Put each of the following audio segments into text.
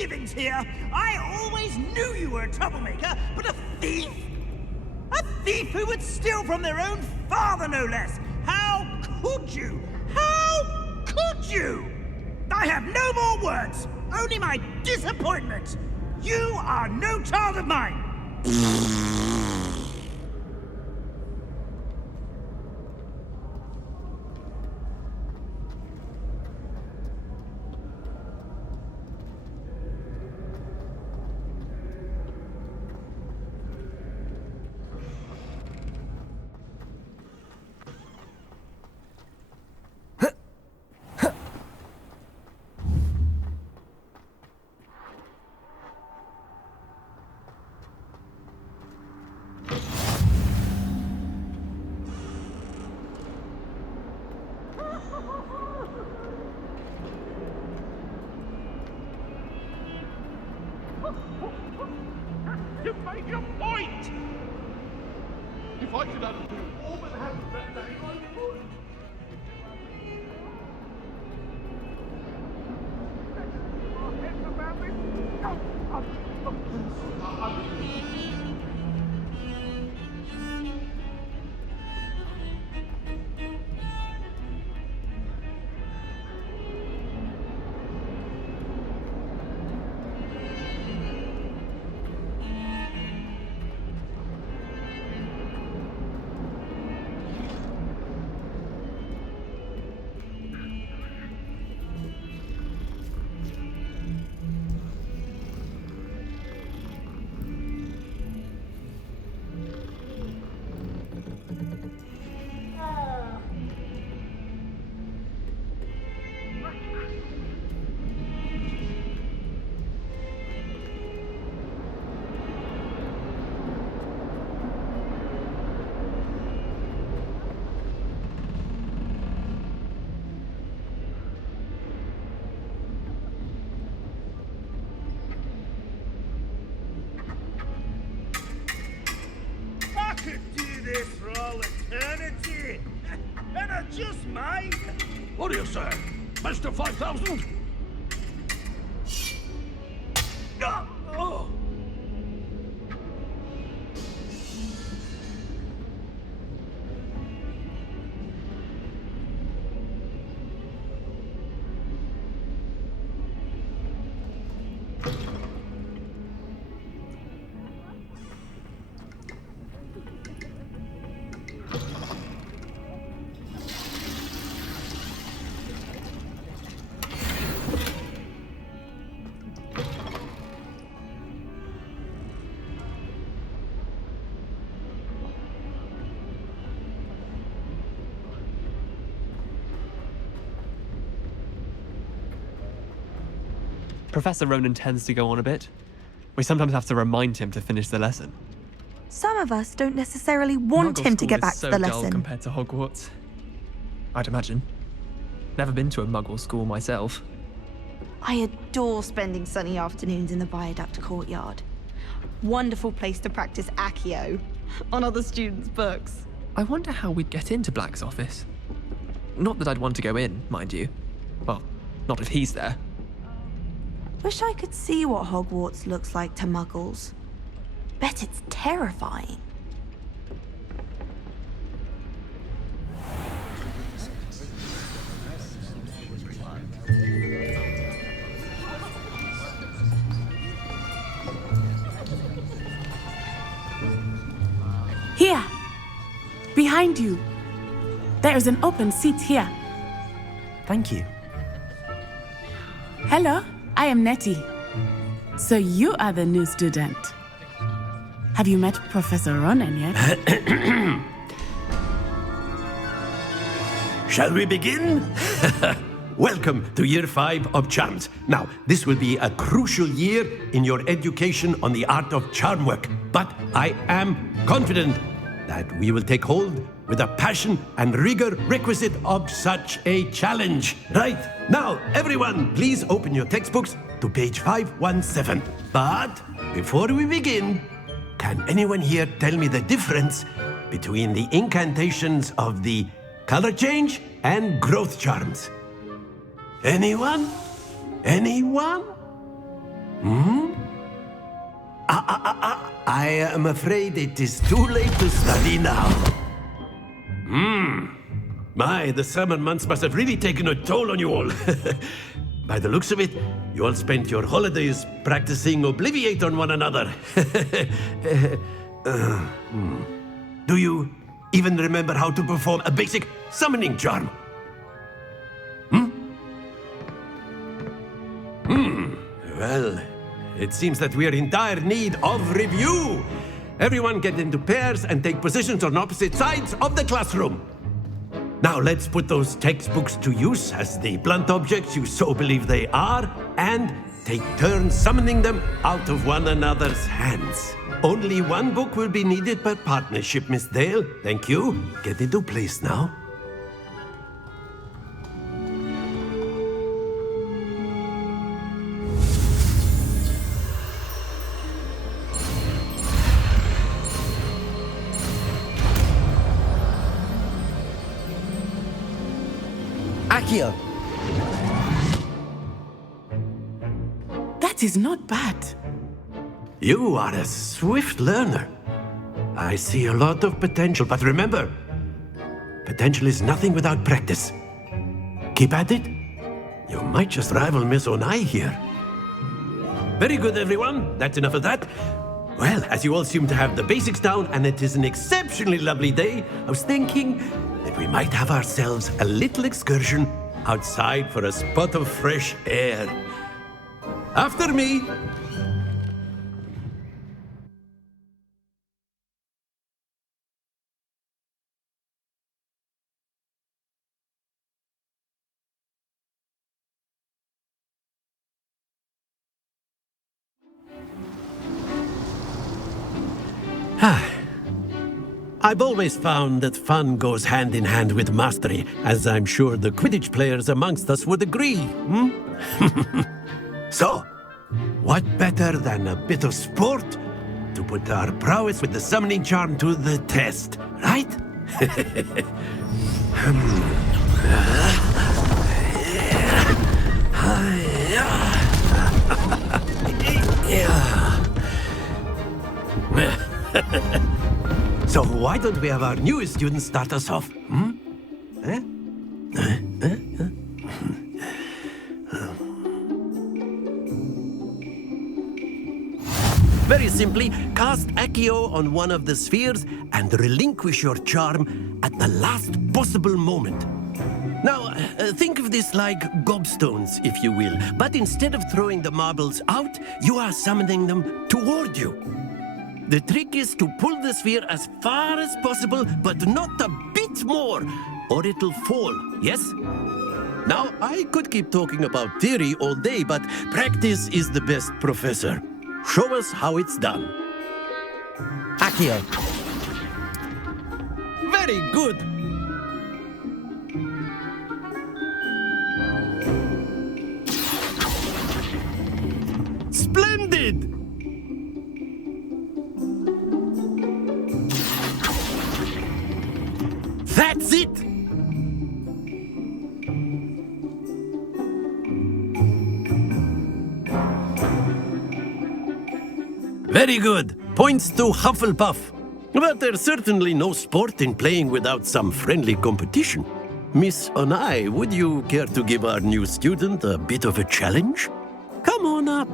misgivings here. I always knew you were a troublemaker, but a thief? A thief who would steal from their own father, no less! How could you? How could you? I have no more words, only my disappointment. You are no child of mine. You made your point! If I could undo all that happened that day, I would! Our heads about this? I could do this for all eternity. And I just might. What do you say? Mr. 5000? Oh. Professor Ronan tends to go on a bit. We sometimes have to remind him to finish the lesson. Some of us don't necessarily want Muggle him to school get is back so to the dull lesson. compared to Hogwarts. I'd imagine. Never been to a Muggle school myself. I adore spending sunny afternoons in the Viaduct courtyard. Wonderful place to practice Accio on other students' books. I wonder how we'd get into Black's office. Not that I'd want to go in, mind you. Well, not if he's there. Wish I could see what Hogwarts looks like to Muggles. Bet it's terrifying. Here! Behind you! There is an open seat here. Thank you. Hello, I am Nettie. So you are the new student. Have you met Professor Ronan yet? Shall we begin? Welcome to Year 5 of Charms. Now, this will be a crucial year in your education on the art of charm work, but I am confident that we will take hold with the passion and rigor requisite of such a challenge. Right, now, everyone, please open your textbooks to page 517. But before we begin, can anyone here tell me the difference between the incantations of the color change and growth charms? Anyone? Anyone? I am afraid it is too late to study now. My, the summer months must have really taken a toll on you all. By the looks of it, you all spent your holidays practicing Obliviate on one another. Do you even remember how to perform a basic summoning charm? Well, it seems that we are in dire need of review. Everyone get into pairs and take positions on opposite sides of the classroom. Now let's put those textbooks to use as the blunt objects you so believe they are, and take turns summoning them out of one another's hands. Only one book will be needed per partnership, Miss Dale. Thank you. Get into place now. Accio. That is not bad. You are a swift learner. I see a lot of potential, but remember, potential is nothing without practice. Keep at it. You might just rival Miss Onai here. Very good, everyone. That's enough of that. Well, as you all seem to have the basics down, and it is an exceptionally lovely day, I was thinking that we might have ourselves a little excursion outside for a spot of fresh air. After me. I've always found that fun goes hand in hand with mastery, as I'm sure the Quidditch players amongst us would agree. So, what better than a bit of sport to put our prowess with the summoning charm to the test, right? So why don't we have our newest student start us off? Very simply, cast Accio on one of the spheres and relinquish your charm at the last possible moment. Now, think of this like gobstones, if you will, but instead of throwing the marbles out, you are summoning them toward you. The trick is to pull the sphere as far as possible, but not a bit more, or it'll fall, yes? Now, I could keep talking about theory all day, but practice is the best professor. Show us how it's done. Accio. Very good. Splendid! That's it! Very good. Points to Hufflepuff. But there's certainly no sport in playing without some friendly competition. Miss Onai, would you care to give our new student a bit of a challenge? Come on up.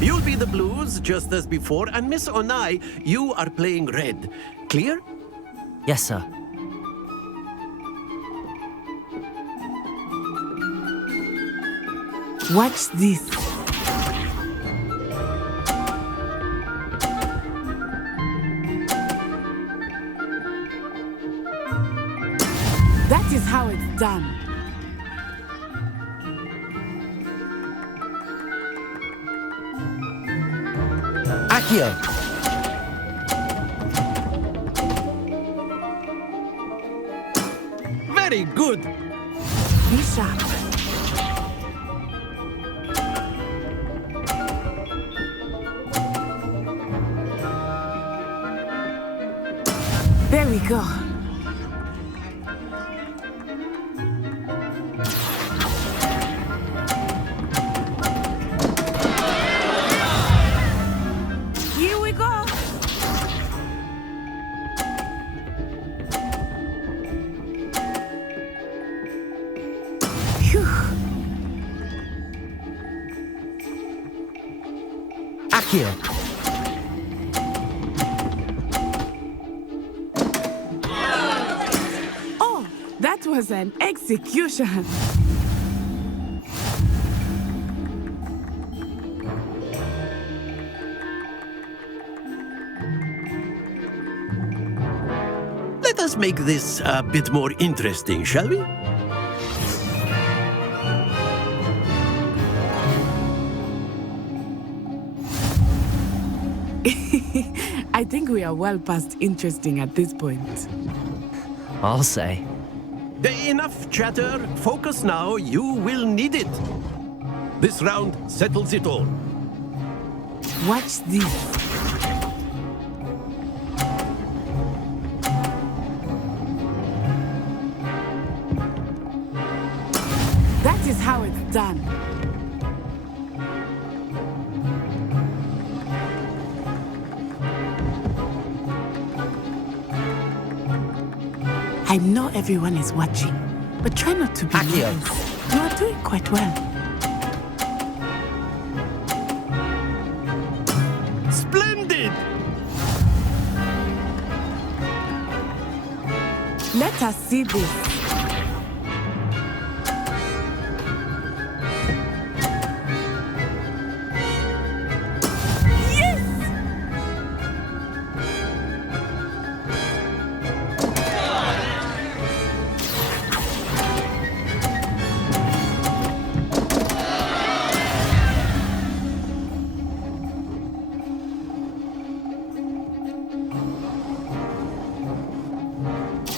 You'll be the blues, just as before, and Miss Onai, you are playing red. Clear? Yes, sir. Watch this. That is how it's done. Accio. Very good. Be sharp. There we go. Accio. Oh, that was an execution. Let us make this a bit more interesting, shall we? I think we are well past interesting at this point. I'll say. Enough chatter. Focus now. You will need it. This round settles it all. Watch this. That is how it's done. I know everyone is watching, but try not to be Accio. nervous. You are doing quite well. Splendid! Let us see this.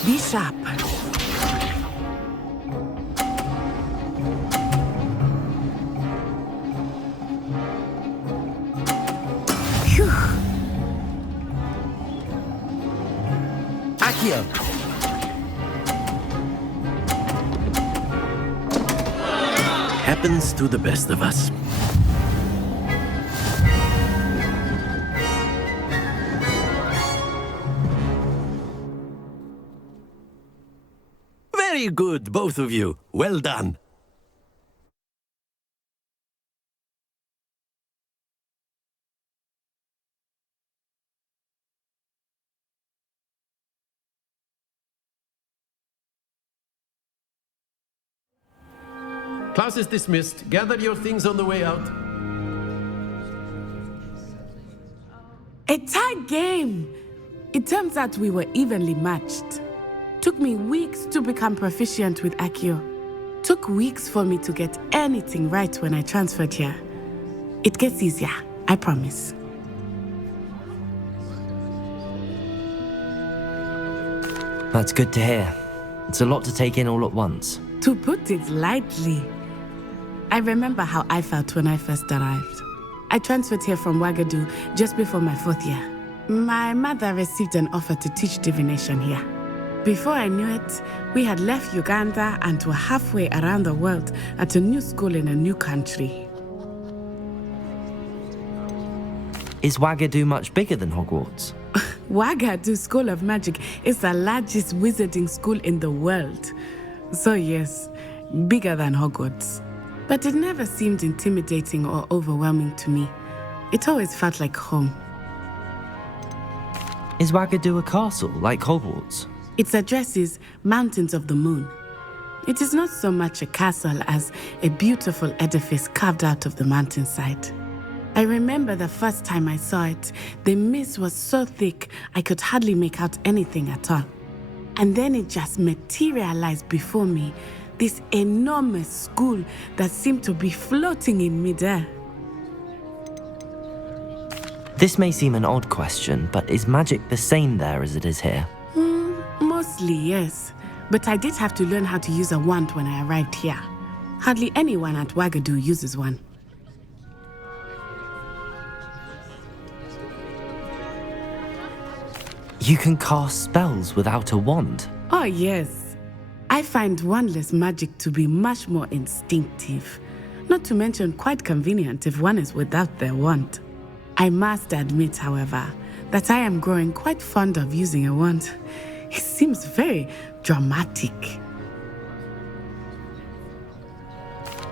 Be sharp. Phew. Accio. Happens to the best of us. Very good, both of you. Well done. Class is dismissed. Gather your things on the way out. A tight game. It turns out we were evenly matched. Took me weeks to become proficient with Accio. Took weeks for me to get anything right when I transferred here. It gets easier, I promise. That's good to hear. It's a lot to take in all at once. To put it lightly, I remember how I felt when I first arrived. I transferred here from Ouagadougou just before my 4th year. My mother received an offer to teach divination here. Before I knew it, we had left Uganda and were halfway around the world at a new school in a new country. Is Ouagadougou much bigger than Hogwarts? Ouagadougou School of Magic is the largest wizarding school in the world. So yes, bigger than Hogwarts. But it never seemed intimidating or overwhelming to me. It always felt like home. Is Ouagadougou a castle like Hogwarts? Its address is Mountains of the Moon. It is not so much a castle as a beautiful edifice carved out of the mountainside. I remember the first time I saw it, the mist was so thick I could hardly make out anything at all. And then it just materialized before me, this enormous school that seemed to be floating in midair. This may seem an odd question, but is magic the same there as it is here? Mostly, yes. But I did have to learn how to use a wand when I arrived here. Hardly anyone at Ouagadougou uses one. You can cast spells without a wand? Oh, yes. I find wandless magic to be much more instinctive. Not to mention quite convenient if one is without their wand. I must admit, however, that I am growing quite fond of using a wand. It seems very dramatic.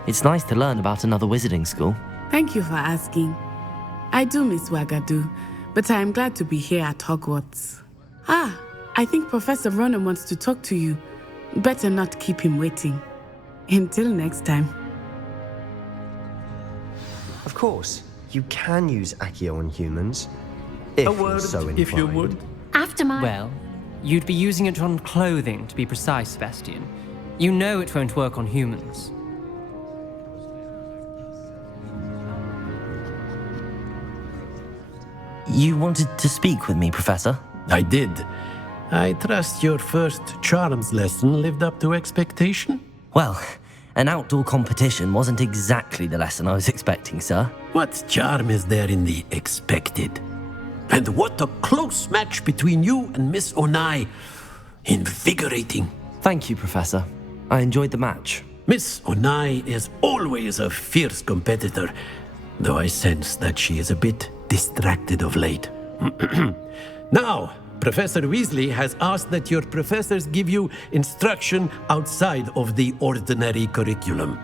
It's nice to learn about another wizarding school. Thank you for asking. I do miss Wagadu, but I am glad to be here at Hogwarts. I think Professor Ronan wants to talk to you. Better not keep him waiting. Until next time. Of course, you can use Accio on humans. If A you're word, so if you inclined. would. After my... Well, you'd be using it on clothing, to be precise, Sebastian. You know it won't work on humans. You wanted to speak with me, Professor? I did. I trust your first charms lesson lived up to expectation? Well, an outdoor competition wasn't exactly the lesson I was expecting, sir. What charm is there in the expected? And what a close match between you and Miss Onai. Invigorating. Thank you, Professor. I enjoyed the match. Miss Onai is always a fierce competitor, though I sense that she is a bit distracted of late. Now, Professor Weasley has asked that your professors give you instruction outside of the ordinary curriculum.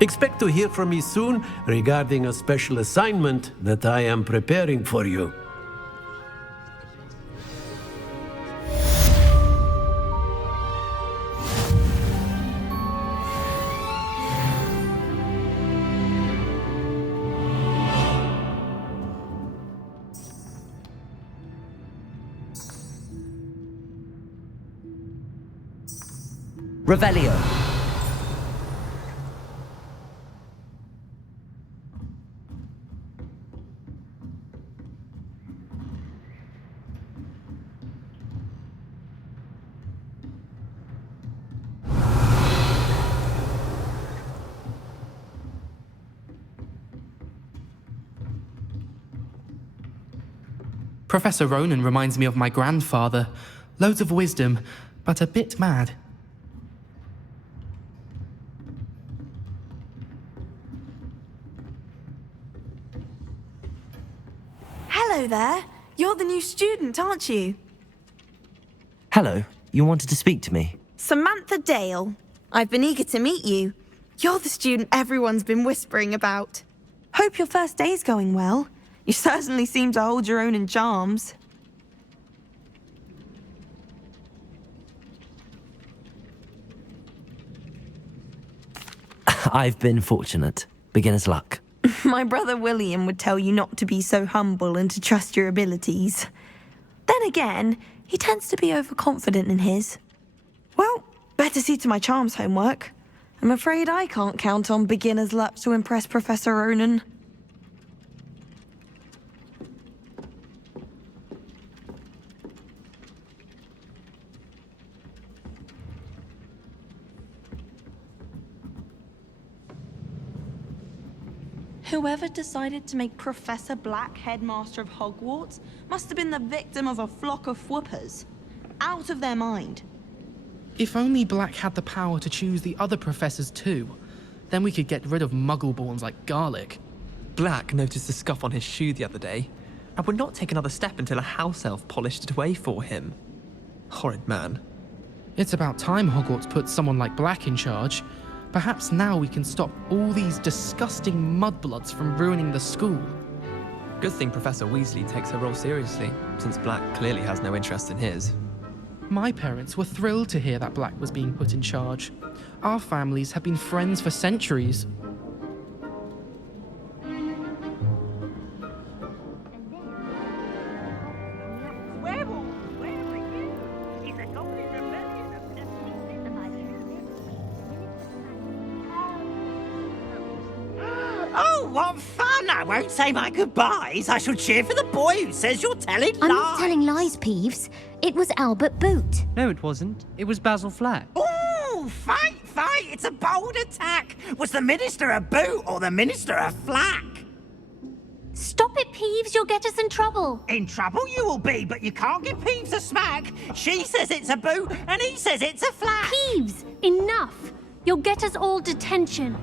Expect to hear from me soon regarding a special assignment that I am preparing for you. Revelio. Professor Ronan reminds me of my grandfather. Loads of wisdom, but a bit mad. Hello there. You're the new student, aren't you? Hello, you wanted to speak to me? Samantha Dale. I've been eager to meet you. You're the student everyone's been whispering about. Hope your first day's going well. You certainly seem to hold your own in charms. I've been fortunate. Beginner's luck. My brother William would tell you not to be so humble and to trust your abilities. Then again, he tends to be overconfident in his. Well, better see to my charms homework. I'm afraid I can't count on beginner's luck to impress Professor Ronan. Whoever decided to make Professor Black headmaster of Hogwarts must have been the victim of a flock of whoopers. Out of their mind. If only Black had the power to choose the other professors too, then we could get rid of Muggleborns like garlic. Black noticed the scuff on his shoe the other day, and would not take another step until a house elf polished it away for him. Horrid man. It's about time Hogwarts put someone like Black in charge. Perhaps now we can stop all these disgusting mudbloods from ruining the school. Good thing Professor Weasley takes her role seriously, since Black clearly has no interest in his. My parents were thrilled to hear that Black was being put in charge. Our families have been friends for centuries. Oh, what fun! I won't say my goodbyes. I shall cheer for the boy who says you're telling lies. I'm not telling lies, Peeves. It was Albert Boot. No, it wasn't. It was Basil Flack. Ooh, fight! It's a bold attack. Was the minister a boot or the minister a flack? Stop it, Peeves. You'll get us in trouble. In trouble you will be, but you can't give Peeves a smack. She says it's a boot and he says it's a flack. Peeves, enough. You'll get us all detention.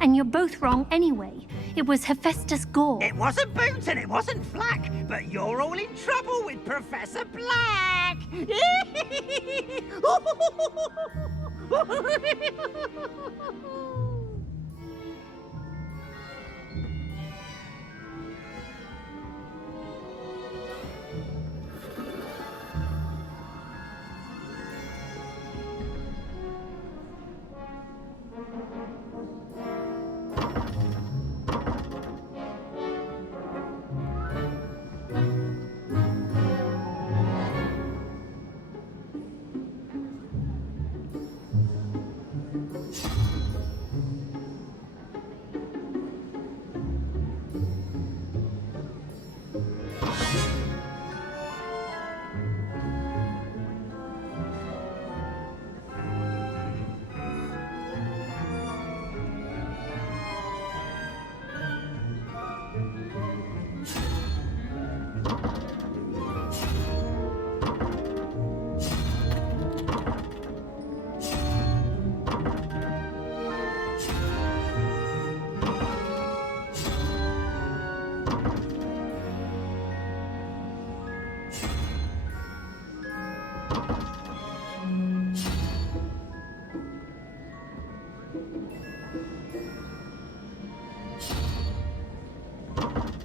And you're both wrong anyway. It was Hephaestus Gore. It wasn't boot and it wasn't flack, but you're all in trouble with Professor Black.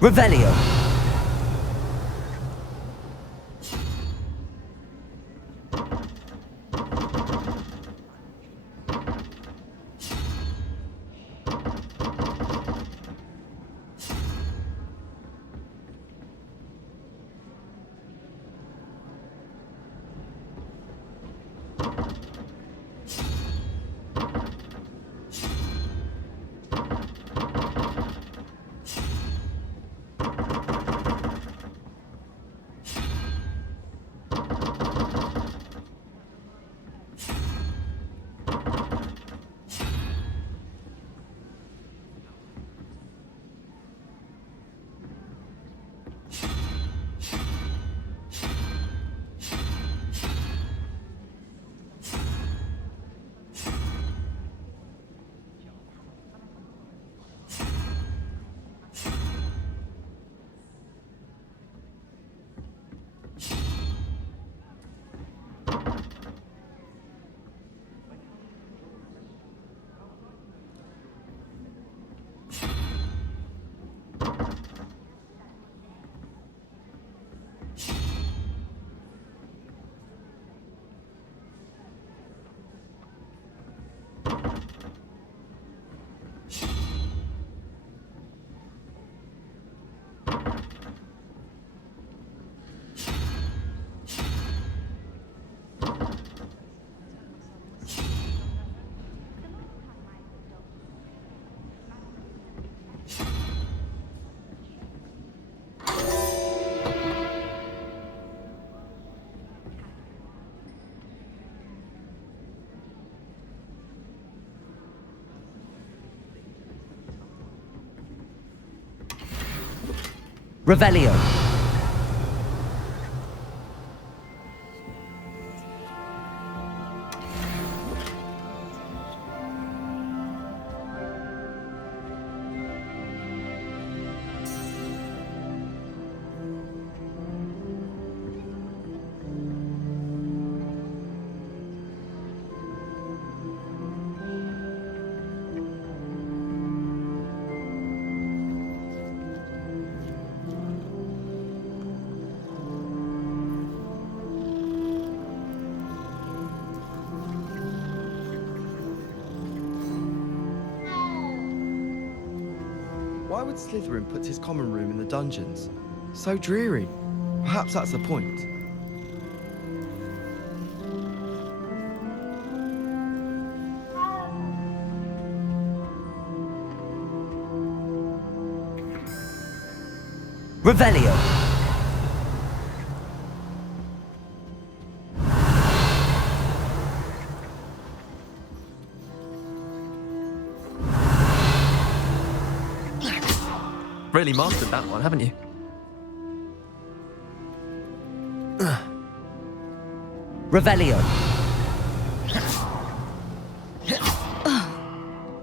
Revelio. Revelio. Why would Slytherin put his common room in the dungeons? So dreary. Perhaps that's the point. Revelio. Really mastered that one, haven't you? Revelio.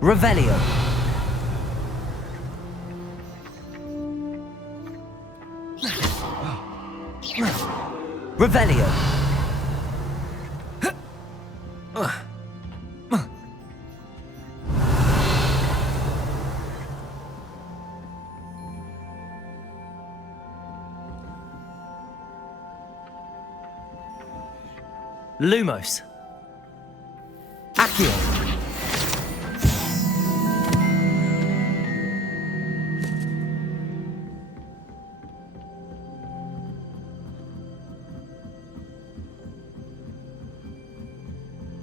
Revelio. Revelio. Lumos. Accio.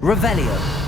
Revelio.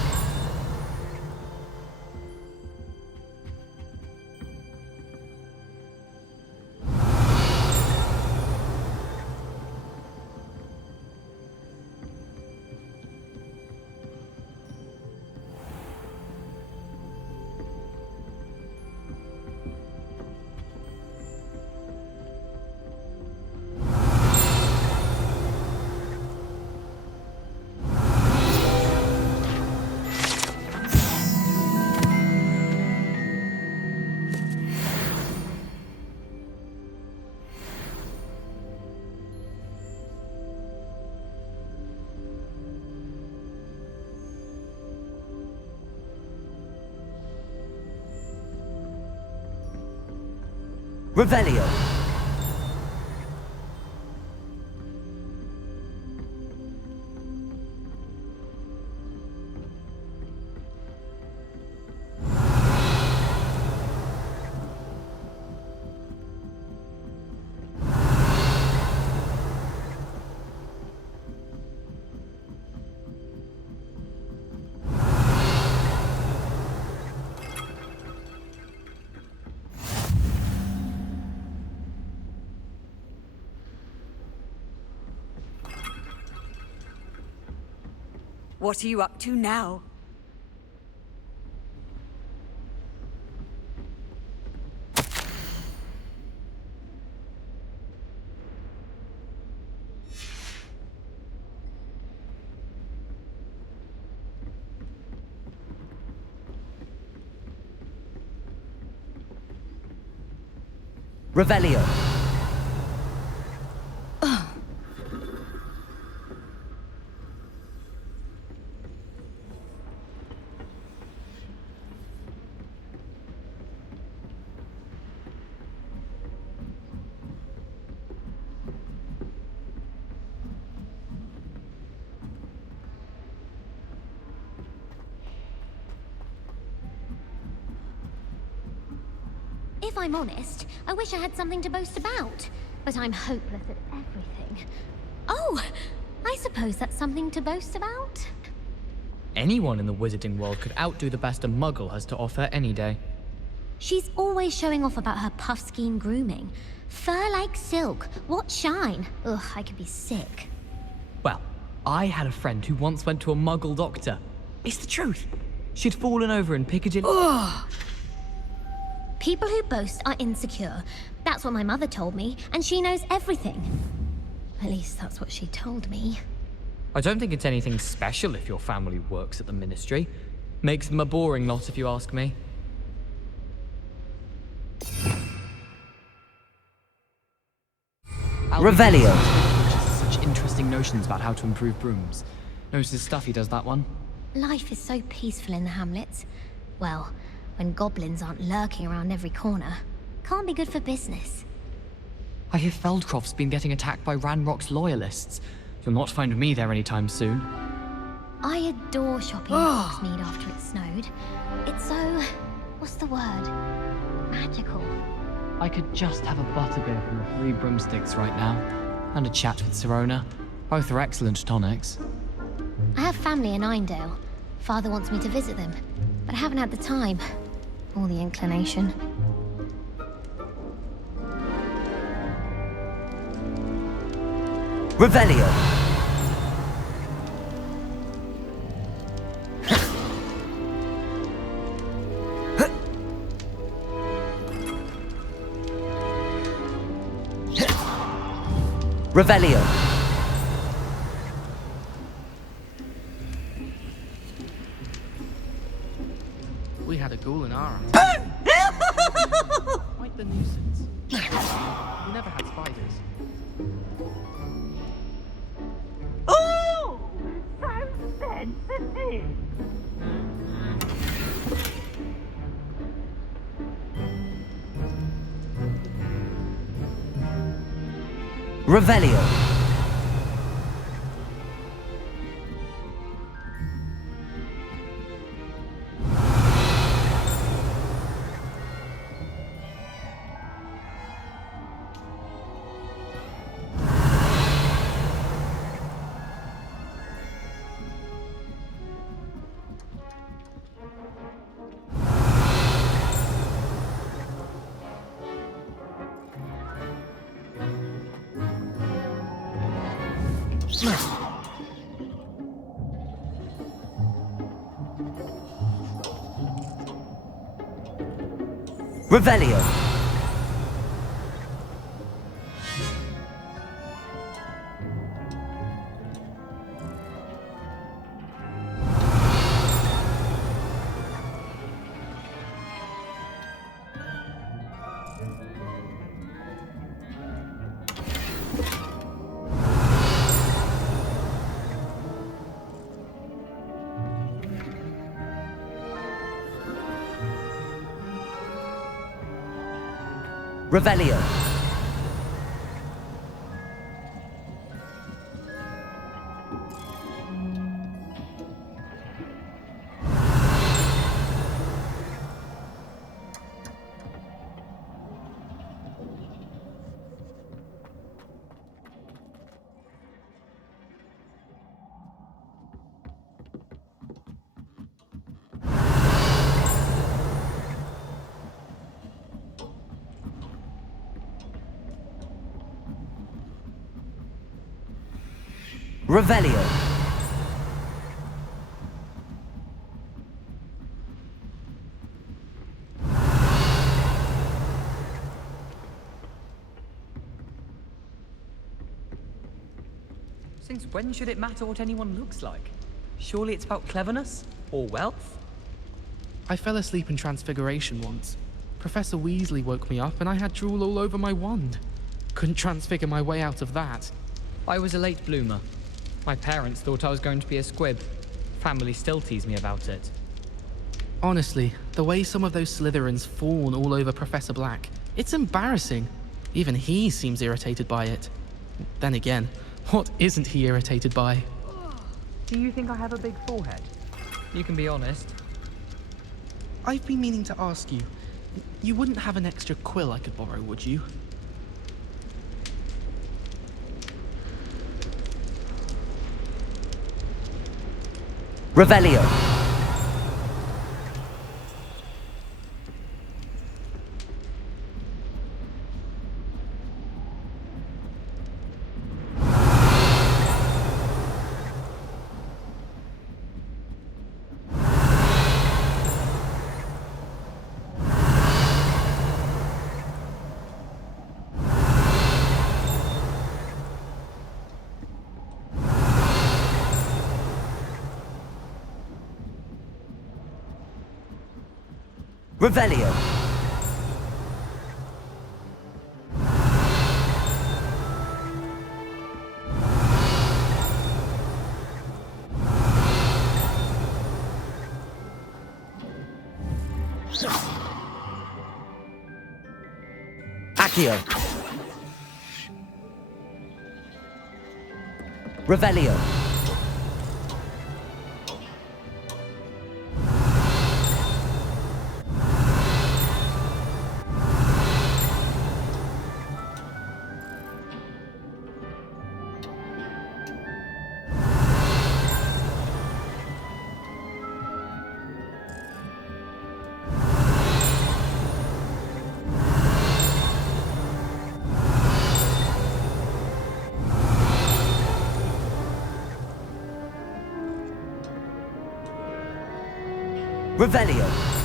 Revelio. What are you up to now? Revelio. If I'm honest, I wish I had something to boast about. But I'm hopeless at everything. Oh! I suppose that's something to boast about? Anyone in the wizarding world could outdo the best a muggle has to offer any day. She's always showing off about her puffskein grooming. Fur like silk, what shine? Ugh, I could be sick. Well, I had a friend who once went to a muggle doctor. It's the truth. She'd fallen over in Piccadilly. Ugh! People who boast are insecure. That's what my mother told me, and she knows everything. At least that's what she told me. I don't think it's anything special if your family works at the ministry. Makes them a boring lot if you ask me. Revelio. Such interesting notions about how to improve brooms. Knows his stuff, he does that one. Life is so peaceful in the hamlets. Well, when goblins aren't lurking around every corner. Can't be good for business. I hear Feldcroft's been getting attacked by Ranrock's loyalists. You'll not find me there anytime soon. I adore shopping in Hogsmeade after it snowed. It's so... what's the word? Magical. I could just have a butterbeer from the Three Broomsticks right now. And a chat with Sirona. Both are excellent tonics. I have family in Eindale. Father wants me to visit them, but I haven't had the time. Or the inclination. Revelio. Revelio. We had a ghoul in our house. Quite the nuisance. We never had spiders. Oh! So sensitive! Revelio. Revelio. Revelio. Revelio. Since when should it matter what anyone looks like? Surely it's about cleverness? Or wealth? I fell asleep in Transfiguration once. Professor Weasley woke me up and I had drool all over my wand. Couldn't transfigure my way out of that. I was a late bloomer. My parents thought I was going to be a squib. Family still tease me about it. Honestly, the way some of those Slytherins fawn all over Professor Black, it's embarrassing. Even he seems irritated by it. Then again, what isn't he irritated by? Do you think I have a big forehead? You can be honest. I've been meaning to ask you. You wouldn't have an extra quill I could borrow, would you? Revelio. Revelio. Accio. Revelio. Revelio.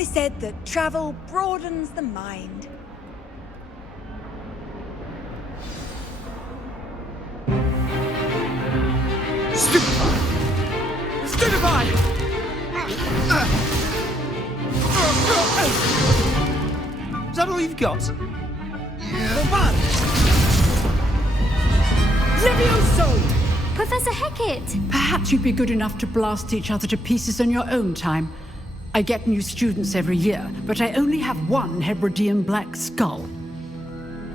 always said that travel broadens the mind. Stupefy! Is that all you've got? Yeah. Levioso! Professor Hecat! Perhaps you'd be good enough to blast each other to pieces on your own time. I get new students every year, but I only have one Hebridean black skull.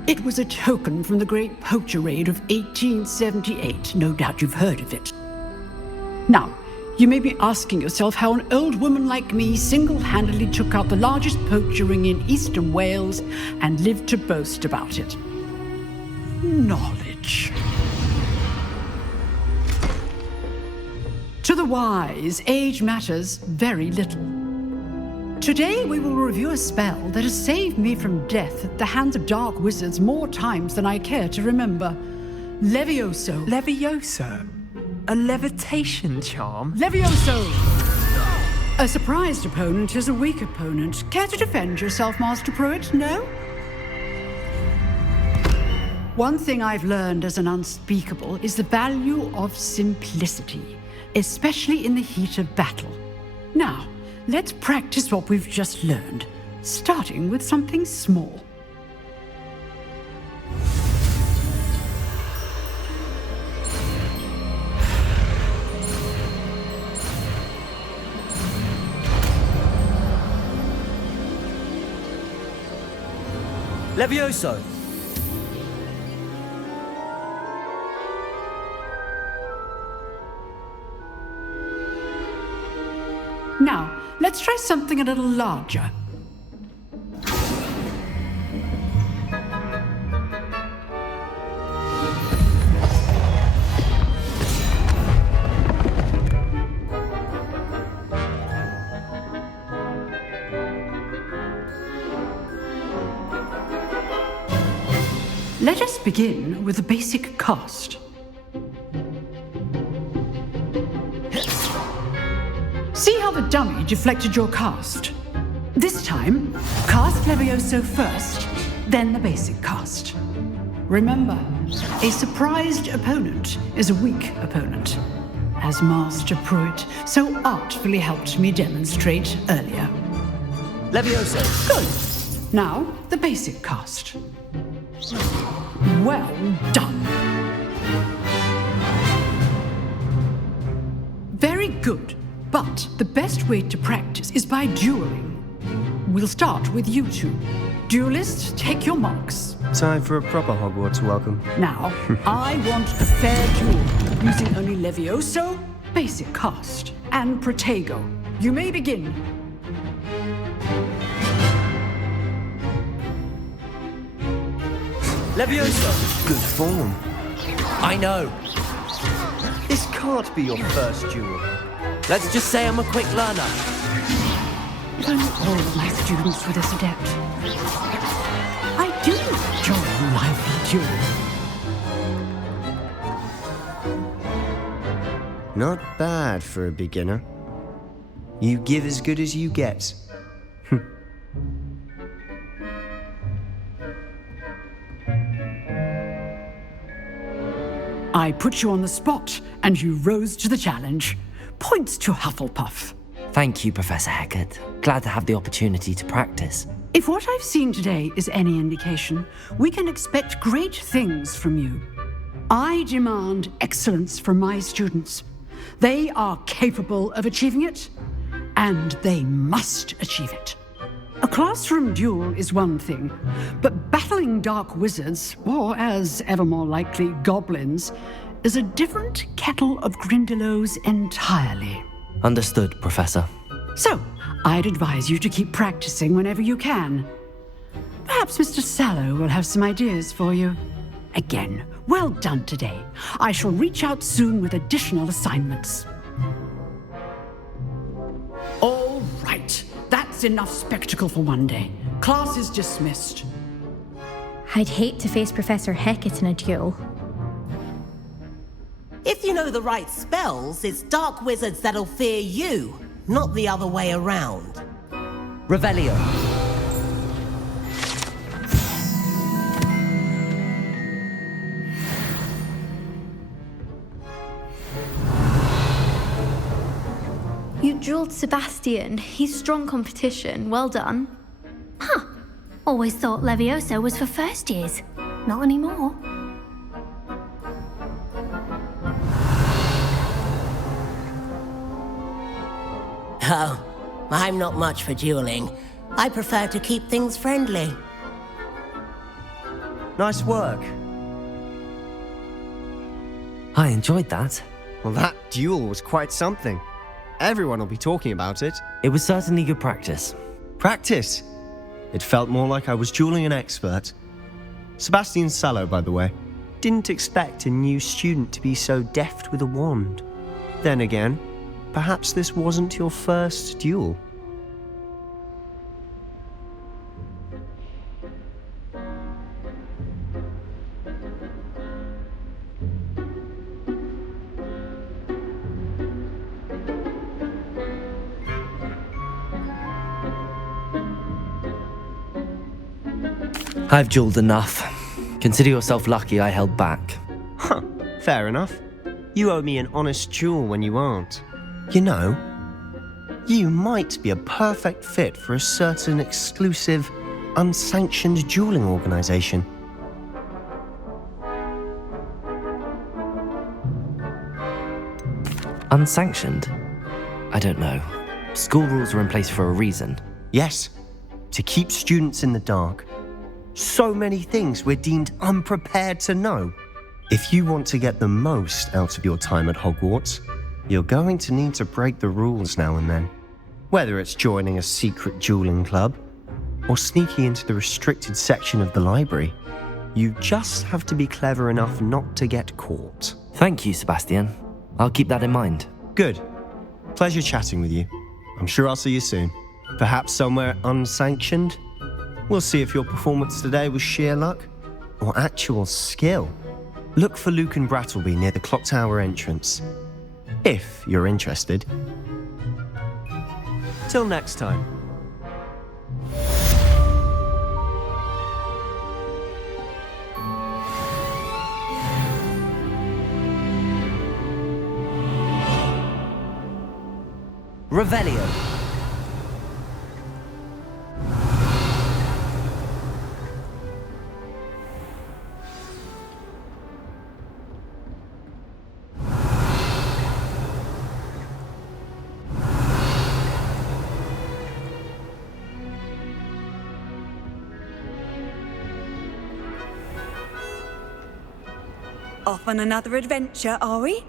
It was a token from the Great Poacher Raid of 1878. No doubt you've heard of it. Now, you may be asking yourself how an old woman like me single-handedly took out the largest poacher ring in eastern Wales and lived to boast about it. Knowledge. To the wise, age matters very little. Today we will review a spell that has saved me from death at the hands of dark wizards more times than I care to remember. Levioso. Levioso? A levitation charm? Levioso! A surprised opponent is a weak opponent. Care to defend yourself, Master Pruitt? No? One thing I've learned as an unspeakable is the value of simplicity, especially in the heat of battle. Now, let's practice what we've just learned, starting with something small. Levioso! Now, let's try something a little larger. Let us begin with the basic cast. See how the dummy deflected your cast? This time, cast Levioso first, then the basic cast. Remember, a surprised opponent is a weak opponent, as Master Pruitt so artfully helped me demonstrate earlier. Levioso! Good. Now, the basic cast. Well done. Very good. But the best way to practice is by dueling. We'll start with you two. Duelists, take your marks. Time for a proper Hogwarts welcome. Now, I want a fair duel, using only Levioso, basic cast, and Protego. You may begin. Levioso! Good form. I know. This can't be your first duel. Let's just say I'm a quick learner. Don't all of my students were this adept. I do enjoy a lively duel. Not bad for a beginner. You give as good as you get. I put you on the spot, and you rose to the challenge. Points to Hufflepuff. Thank you, Professor Hecat. Glad to have the opportunity to practice. If what I've seen today is any indication, we can expect great things from you. I demand excellence from my students. They are capable of achieving it, and they must achieve it. A classroom duel is one thing, but battling dark wizards, or as ever more likely, goblins, is a different kettle of Grindylows entirely. Understood, Professor. So, I'd advise you to keep practicing whenever you can. Perhaps Mr. Sallow will have some ideas for you. Again, well done today. I shall reach out soon with additional assignments. All right, that's enough spectacle for one day. Class is dismissed. I'd hate to face Professor Hecat in a duel. If you know the right spells, it's dark wizards that'll fear you, not the other way around. Revelio. You drilled Sebastian. He's strong competition. Well done. Huh. Always thought Levioso was for first years. Not anymore. Oh, I'm not much for dueling. I prefer to keep things friendly. Nice work. I enjoyed that. Well, that duel was quite something. Everyone will be talking about it. It was certainly good practice. Practice? It felt more like I was dueling an expert. Sebastian Sallow, by the way. Didn't expect a new student to be so deft with a wand. Then again, perhaps this wasn't your first duel. I've dueled enough. Consider yourself lucky I held back. Huh, fair enough. You owe me an honest duel when you aren't. You know, you might be a perfect fit for a certain exclusive, unsanctioned dueling organization. Unsanctioned? I don't know. School rules are in place for a reason. Yes, to keep students in the dark. So many things we're deemed unprepared to know. If you want to get the most out of your time at Hogwarts, you're going to need to break the rules now and then. Whether it's joining a secret dueling club, or sneaking into the restricted section of the library, you just have to be clever enough not to get caught. Thank you, Sebastian. I'll keep that in mind. Good. Pleasure chatting with you. I'm sure I'll see you soon. Perhaps somewhere unsanctioned? We'll see if your performance today was sheer luck or actual skill. Look for Luke and Brattleby near the clock tower entrance, if you're interested. Till next time. Revelio. Off on another adventure, are we?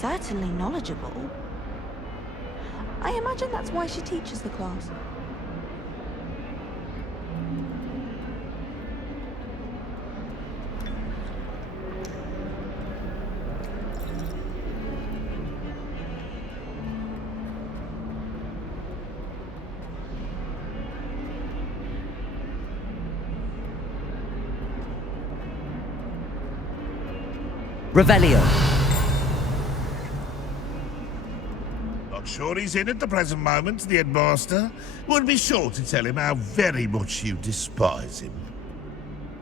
Certainly knowledgeable. I imagine that's why she teaches the class. Revelio. Not sure he's in at the present moment, the headmaster. Would be sure to tell him how very much you despise him.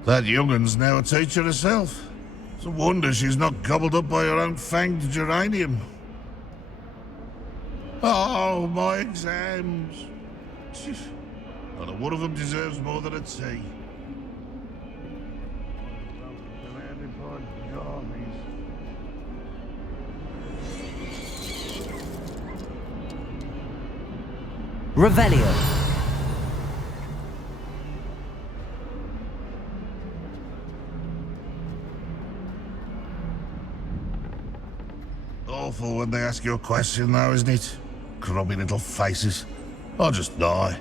That young un's now a teacher herself. It's a wonder she's not gobbled up by her own fanged geranium. Oh, my exams. Not a one of them deserves more than a tea. Revelio. Awful when they ask you a question now, isn't it? Grubby little faces. I'll just die.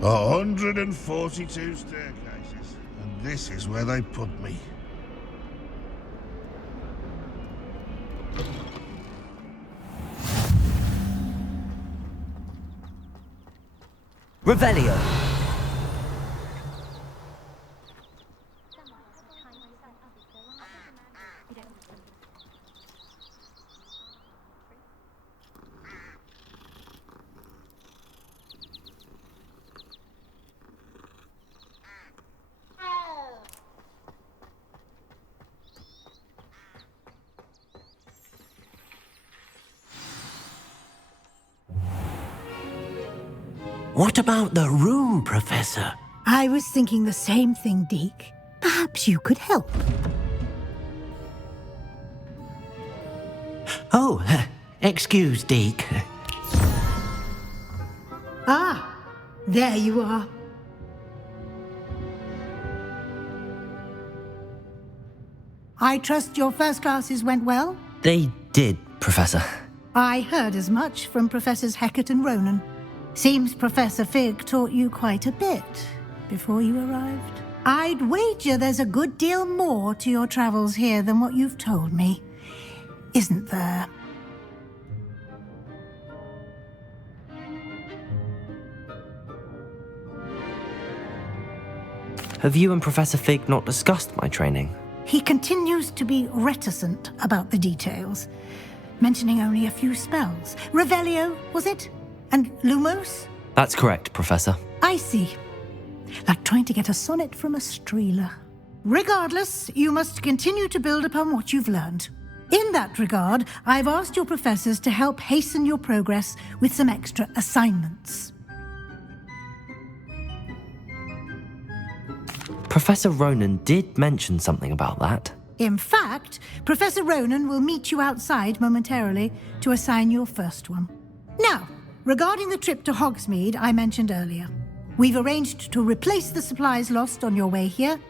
142 staircases, and this is where they put me. Revelio. What about the room, Professor? I was thinking the same thing, Deke. Perhaps you could help. Oh, excuse, Deke. Ah, there you are. I trust your first classes went well? They did, Professor. I heard as much from Professors Hecat and Ronan. Seems Professor Fig taught you quite a bit before you arrived. I'd wager there's a good deal more to your travels here than what you've told me, isn't there? Have you and Professor Fig not discussed my training? He continues to be reticent about the details, mentioning only a few spells. Revelio, was it? And Lumos? That's correct, Professor. I see. Like trying to get a sonnet from a streeler. Regardless, you must continue to build upon what you've learned. In that regard, I've asked your professors to help hasten your progress with some extra assignments. Professor Ronan did mention something about that. In fact, Professor Ronan will meet you outside momentarily to assign your first one. Now, regarding the trip to Hogsmeade I mentioned earlier, we've arranged to replace the supplies lost on your way here,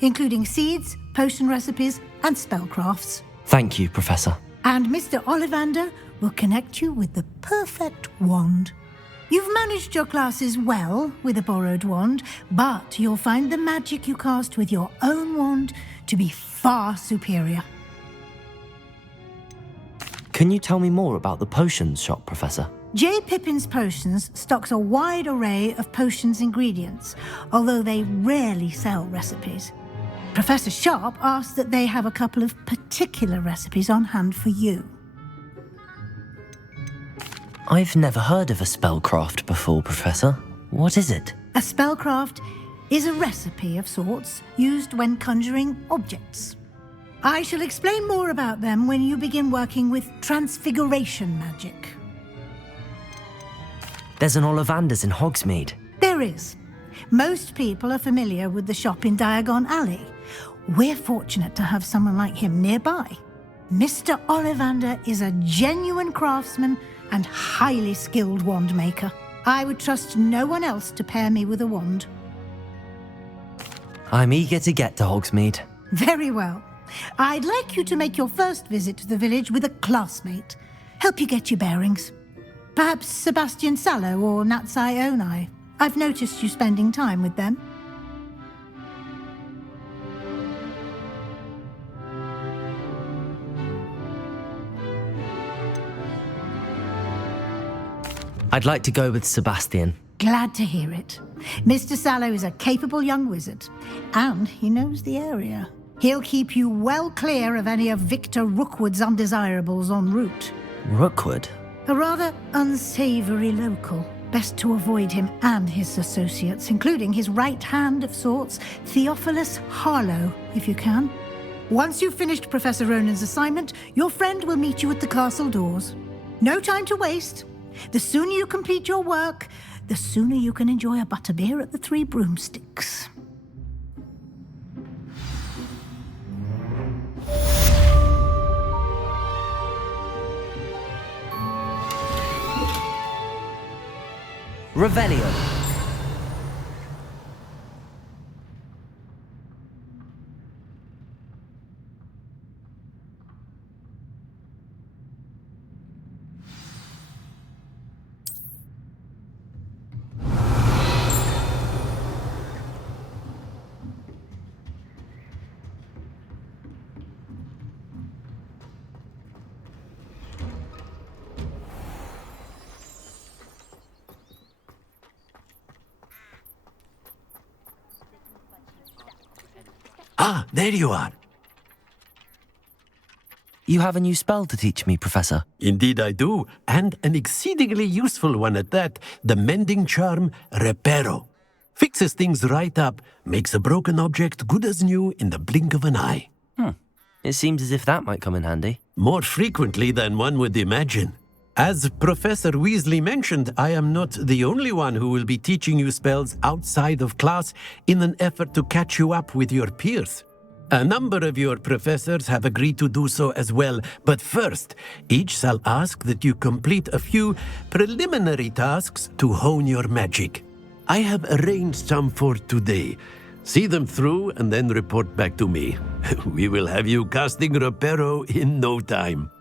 including seeds, potion recipes, and spellcrafts. Thank you, Professor. And Mr. Ollivander will connect you with the perfect wand. You've managed your classes well with a borrowed wand, but you'll find the magic you cast with your own wand to be far superior. Can you tell me more about the potions shop, Professor? J. Pippin's Potions stocks a wide array of potions ingredients, although they rarely sell recipes. Professor Sharp asked that they have a couple of particular recipes on hand for you. I've never heard of a spellcraft before, Professor. What is it? A spellcraft is a recipe of sorts used when conjuring objects. I shall explain more about them when you begin working with transfiguration magic. There's an Ollivander's in Hogsmeade. There is. Most people are familiar with the shop in Diagon Alley. We're fortunate to have someone like him nearby. Mr. Ollivander is a genuine craftsman and highly skilled wand maker. I would trust no one else to pair me with a wand. I'm eager to get to Hogsmeade. Very well. I'd like you to make your first visit to the village with a classmate. Help you get your bearings. Perhaps Sebastian Sallow or Natsai Onai. I've noticed you spending time with them. I'd like to go with Sebastian. Glad to hear it. Mr. Sallow is a capable young wizard, and he knows the area. He'll keep you well clear of any of Victor Rookwood's undesirables en route. Rookwood? A rather unsavory local. Best to avoid him and his associates, including his right hand of sorts, Theophilus Harlow, if you can. Once you've finished Professor Ronan's assignment, your friend will meet you at the castle doors. No time to waste. The sooner you complete your work, the sooner you can enjoy a butterbeer at the Three Broomsticks. Revelio. Ah, there you are. You have a new spell to teach me, Professor. Indeed I do, and an exceedingly useful one at that. The mending charm, Reparo. Fixes things right up, makes a broken object good as new in the blink of an eye. It seems as if that might come in handy. More frequently than one would imagine. As Professor Weasley mentioned, I am not the only one who will be teaching you spells outside of class in an effort to catch you up with your peers. A number of your professors have agreed to do so as well, but first, each shall ask that you complete a few preliminary tasks to hone your magic. I have arranged some for today. See them through and then report back to me. We will have you casting Reparo in no time.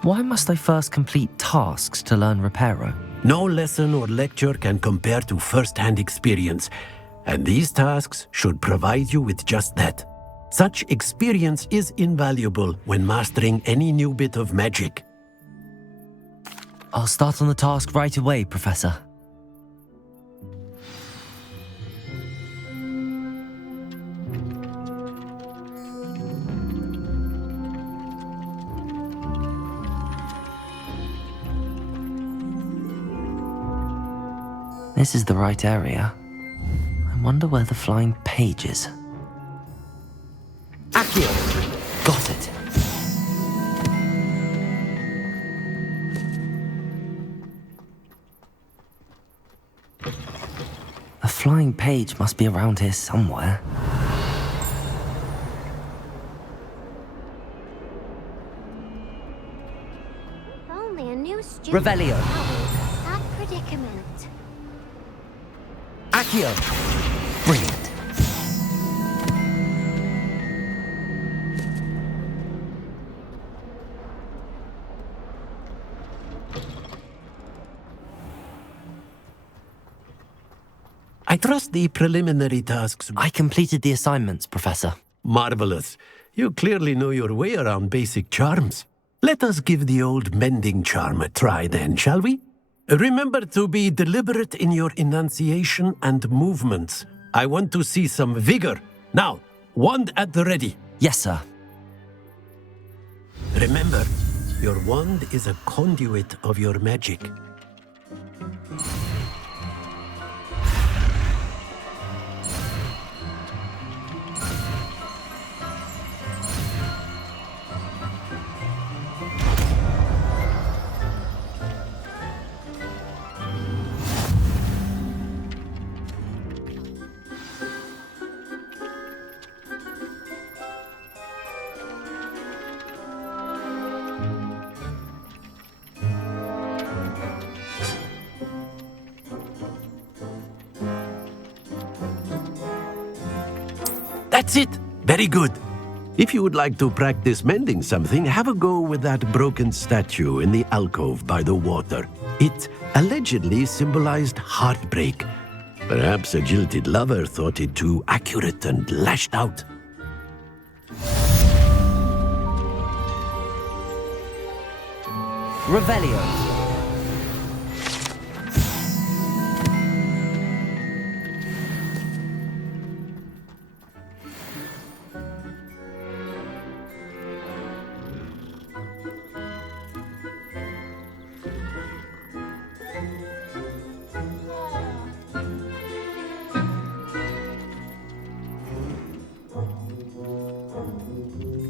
Why must I first complete tasks to learn Reparo? No lesson or lecture can compare to first-hand experience, and these tasks should provide you with just that. Such experience is invaluable when mastering any new bit of magic. I'll start on the task right away, Professor. This is the right area. I wonder where the flying page is. Accio! Got it. The flying page must be around here somewhere. If only a new student. Revelio. Sad predicament. Accio! Brilliant. I trust the preliminary tasks. I completed the assignments, Professor. Marvelous. You clearly know your way around basic charms. Let us give the old mending charm a try then, shall we? Remember to be deliberate in your enunciation and movements. I want to see some vigor. Now, wand at the ready. Yes, sir. Remember, your wand is a conduit of your magic. That's it! Very good. If you would like to practice mending something, have a go with that broken statue in the alcove by the water. It allegedly symbolized heartbreak. Perhaps a jilted lover thought it too accurate and lashed out. Revelio.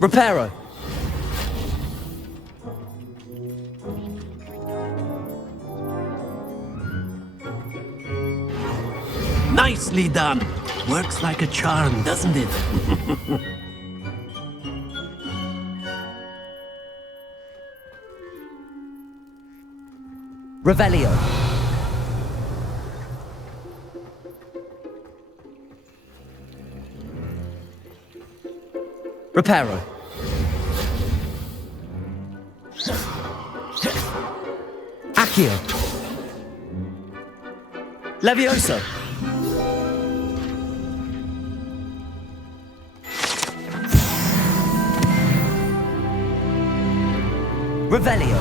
Reparo. Nicely done. Works like a charm, doesn't it? Revelio. Reparo. Accio. Levioso. Revelio.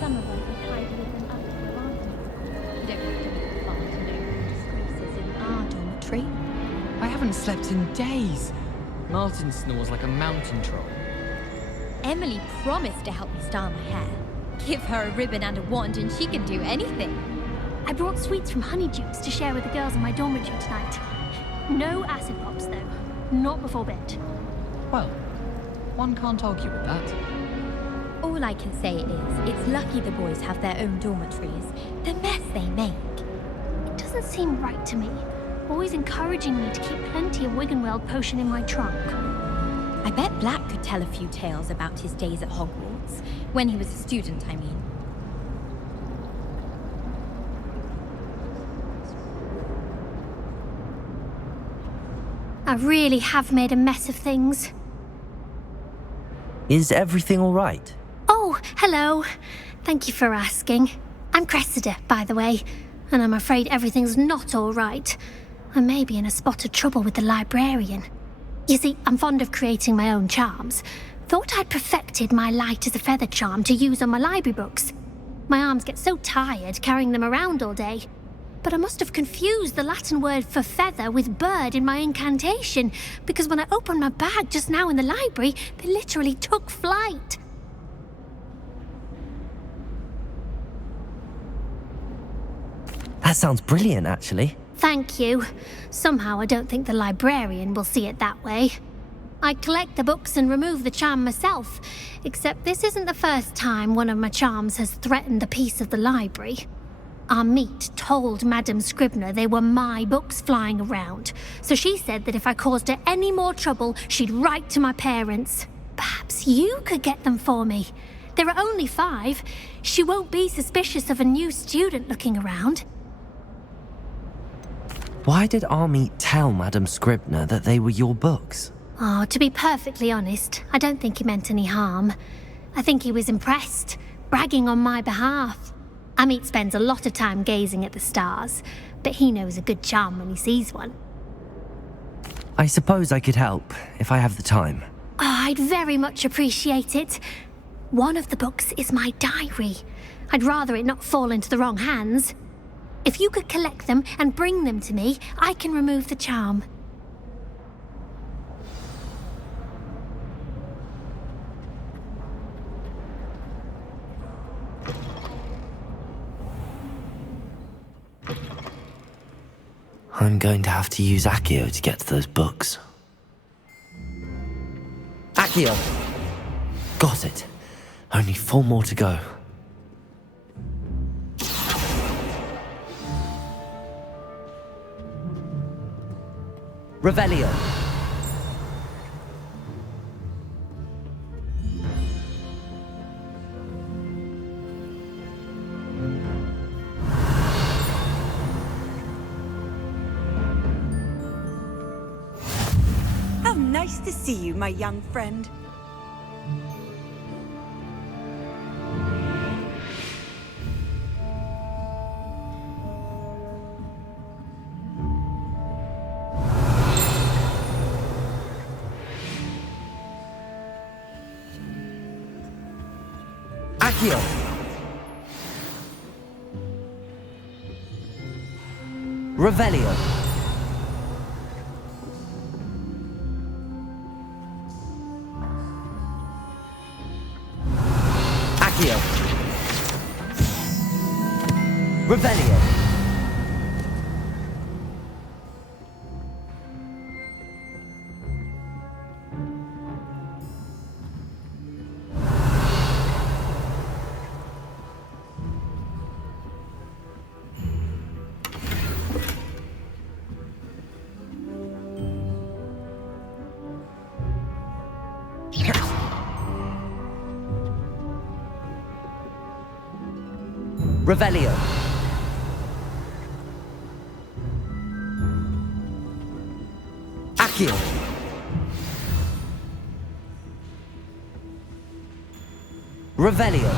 Some of us are tied with them up to their arms. You don't have to make far to know who disgraces in our dormitory. I haven't slept in days. Martin snores like a mountain troll. Emily promised to help me style my hair. Give her a ribbon and a wand and she can do anything. I brought sweets from Honeydukes to share with the girls in my dormitory tonight. No acid pops though. Not before bed. Well, one can't argue with that. All I can say is, it's lucky the boys have their own dormitories. The mess they make. It doesn't seem right to me. Always encouraging me to keep plenty of Wiggenweld potion in my trunk. I bet Black could tell a few tales about his days at Hogwarts. When he was a student, I mean. I really have made a mess of things. Is everything all right? Oh, hello. Thank you for asking. I'm Cressida, by the way, and I'm afraid everything's not all right. I may be in a spot of trouble with the librarian. You see, I'm fond of creating my own charms. Thought I'd perfected my light as a feather charm to use on my library books. My arms get so tired carrying them around all day. But I must have confused the Latin word for feather with bird in my incantation, because when I opened my bag just now in the library, they literally took flight. That sounds brilliant, actually. Thank you. Somehow I don't think the librarian will see it that way. I collect the books and remove the charm myself, except this isn't the first time one of my charms has threatened the peace of the library. Our meet told Madame Scribner they were my books flying around, so she said that if I caused her any more trouble, she'd write to my parents. Perhaps you could get them for me. There are only 5. She won't be suspicious of a new student looking around. Why did Army tell Madame Scribner that they were your books? Oh, to be perfectly honest, I don't think he meant any harm. I think he was impressed, bragging on my behalf. Amit spends a lot of time gazing at the stars, but he knows a good charm when he sees one. I suppose I could help, if I have the time. Oh, I'd very much appreciate it. One of the books is my diary. I'd rather it not fall into the wrong hands. If you could collect them and bring them to me, I can remove the charm. I'm going to have to use Accio to get to those books. Accio! Got it. Only 4 more to go. Revelio. Nice to see you, my young friend. Accio! Revelio! Accio! Revelio! Revelio. Accio. Revelio.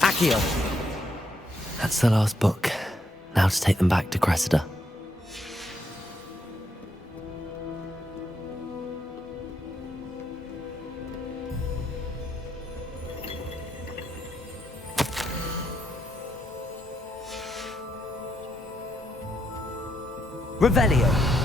Accio. That's the last book. Now to take them back to Cressida. Revelio.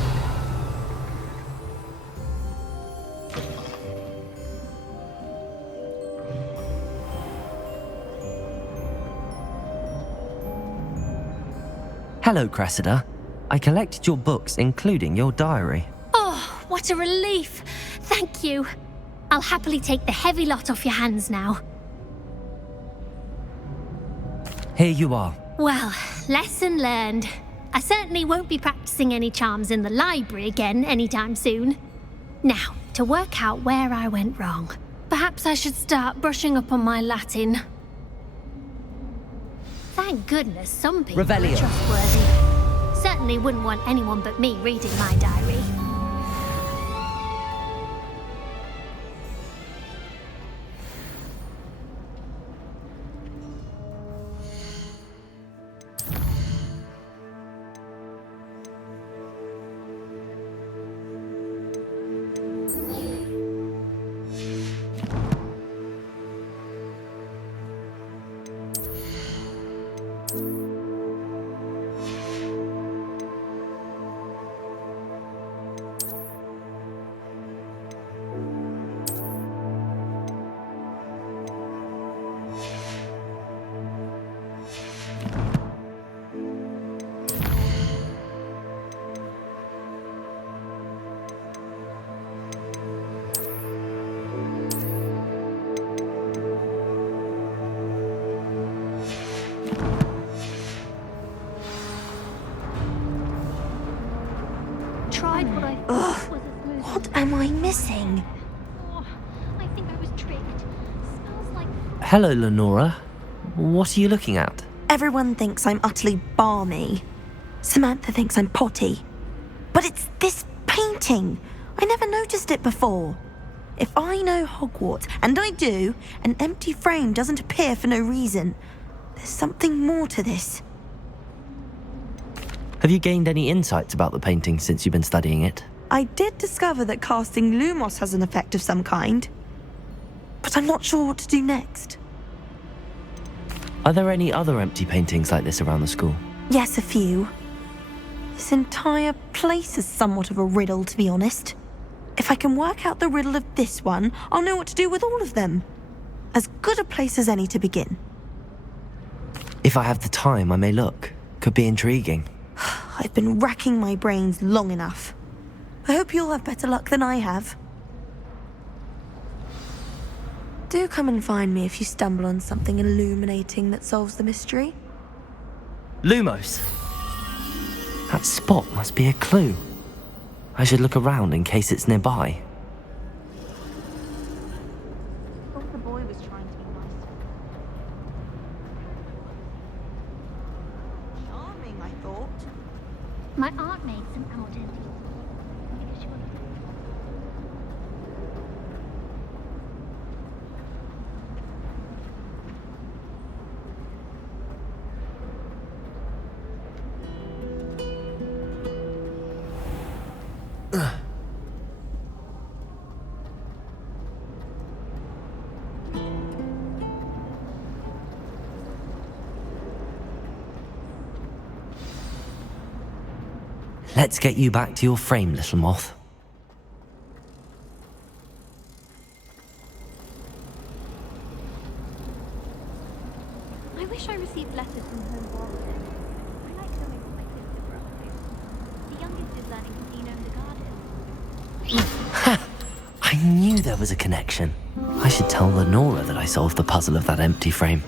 Hello, Cressida. I collected your books, including your diary. Oh, what a relief. Thank you. I'll happily take the heavy lot off your hands now. Here you are. Well, lesson learned. I certainly won't be practicing any charms in the library again anytime soon. Now, to work out where I went wrong. Perhaps I should start brushing up on my Latin. Thank goodness some people Revelio. are trustworthy. Certainly wouldn't want anyone but me reading my diary. What am I missing? I think I was tricked. Smells like... Hello, Lenora. What are you looking at? Everyone thinks I'm utterly balmy. Samantha thinks I'm potty. But it's this painting. I never noticed it before. If I know Hogwarts, and I do, an empty frame doesn't appear for no reason. There's something more to this. Have you gained any insights about the painting since you've been studying it? I did discover that casting Lumos has an effect of some kind. But I'm not sure what to do next. Are there any other empty paintings like this around the school? Yes, a few. This entire place is somewhat of a riddle, to be honest. If I can work out the riddle of this one, I'll know what to do with all of them. As good a place as any to begin. If I have the time, I may look. Could be intriguing. I've been racking my brains long enough. I hope you'll have better luck than I have. Do come and find me if you stumble on something illuminating that solves the mystery. Lumos! That spot must be a clue. I should look around in case it's nearby. important. Because you want Let's get you back to your frame, little moth. I wish I received letters from home more often. I like knowing what my sister were up to. The youngest is learning to clean over the garden. I knew there was a connection. I should tell Lenora that I solved the puzzle of that empty frame.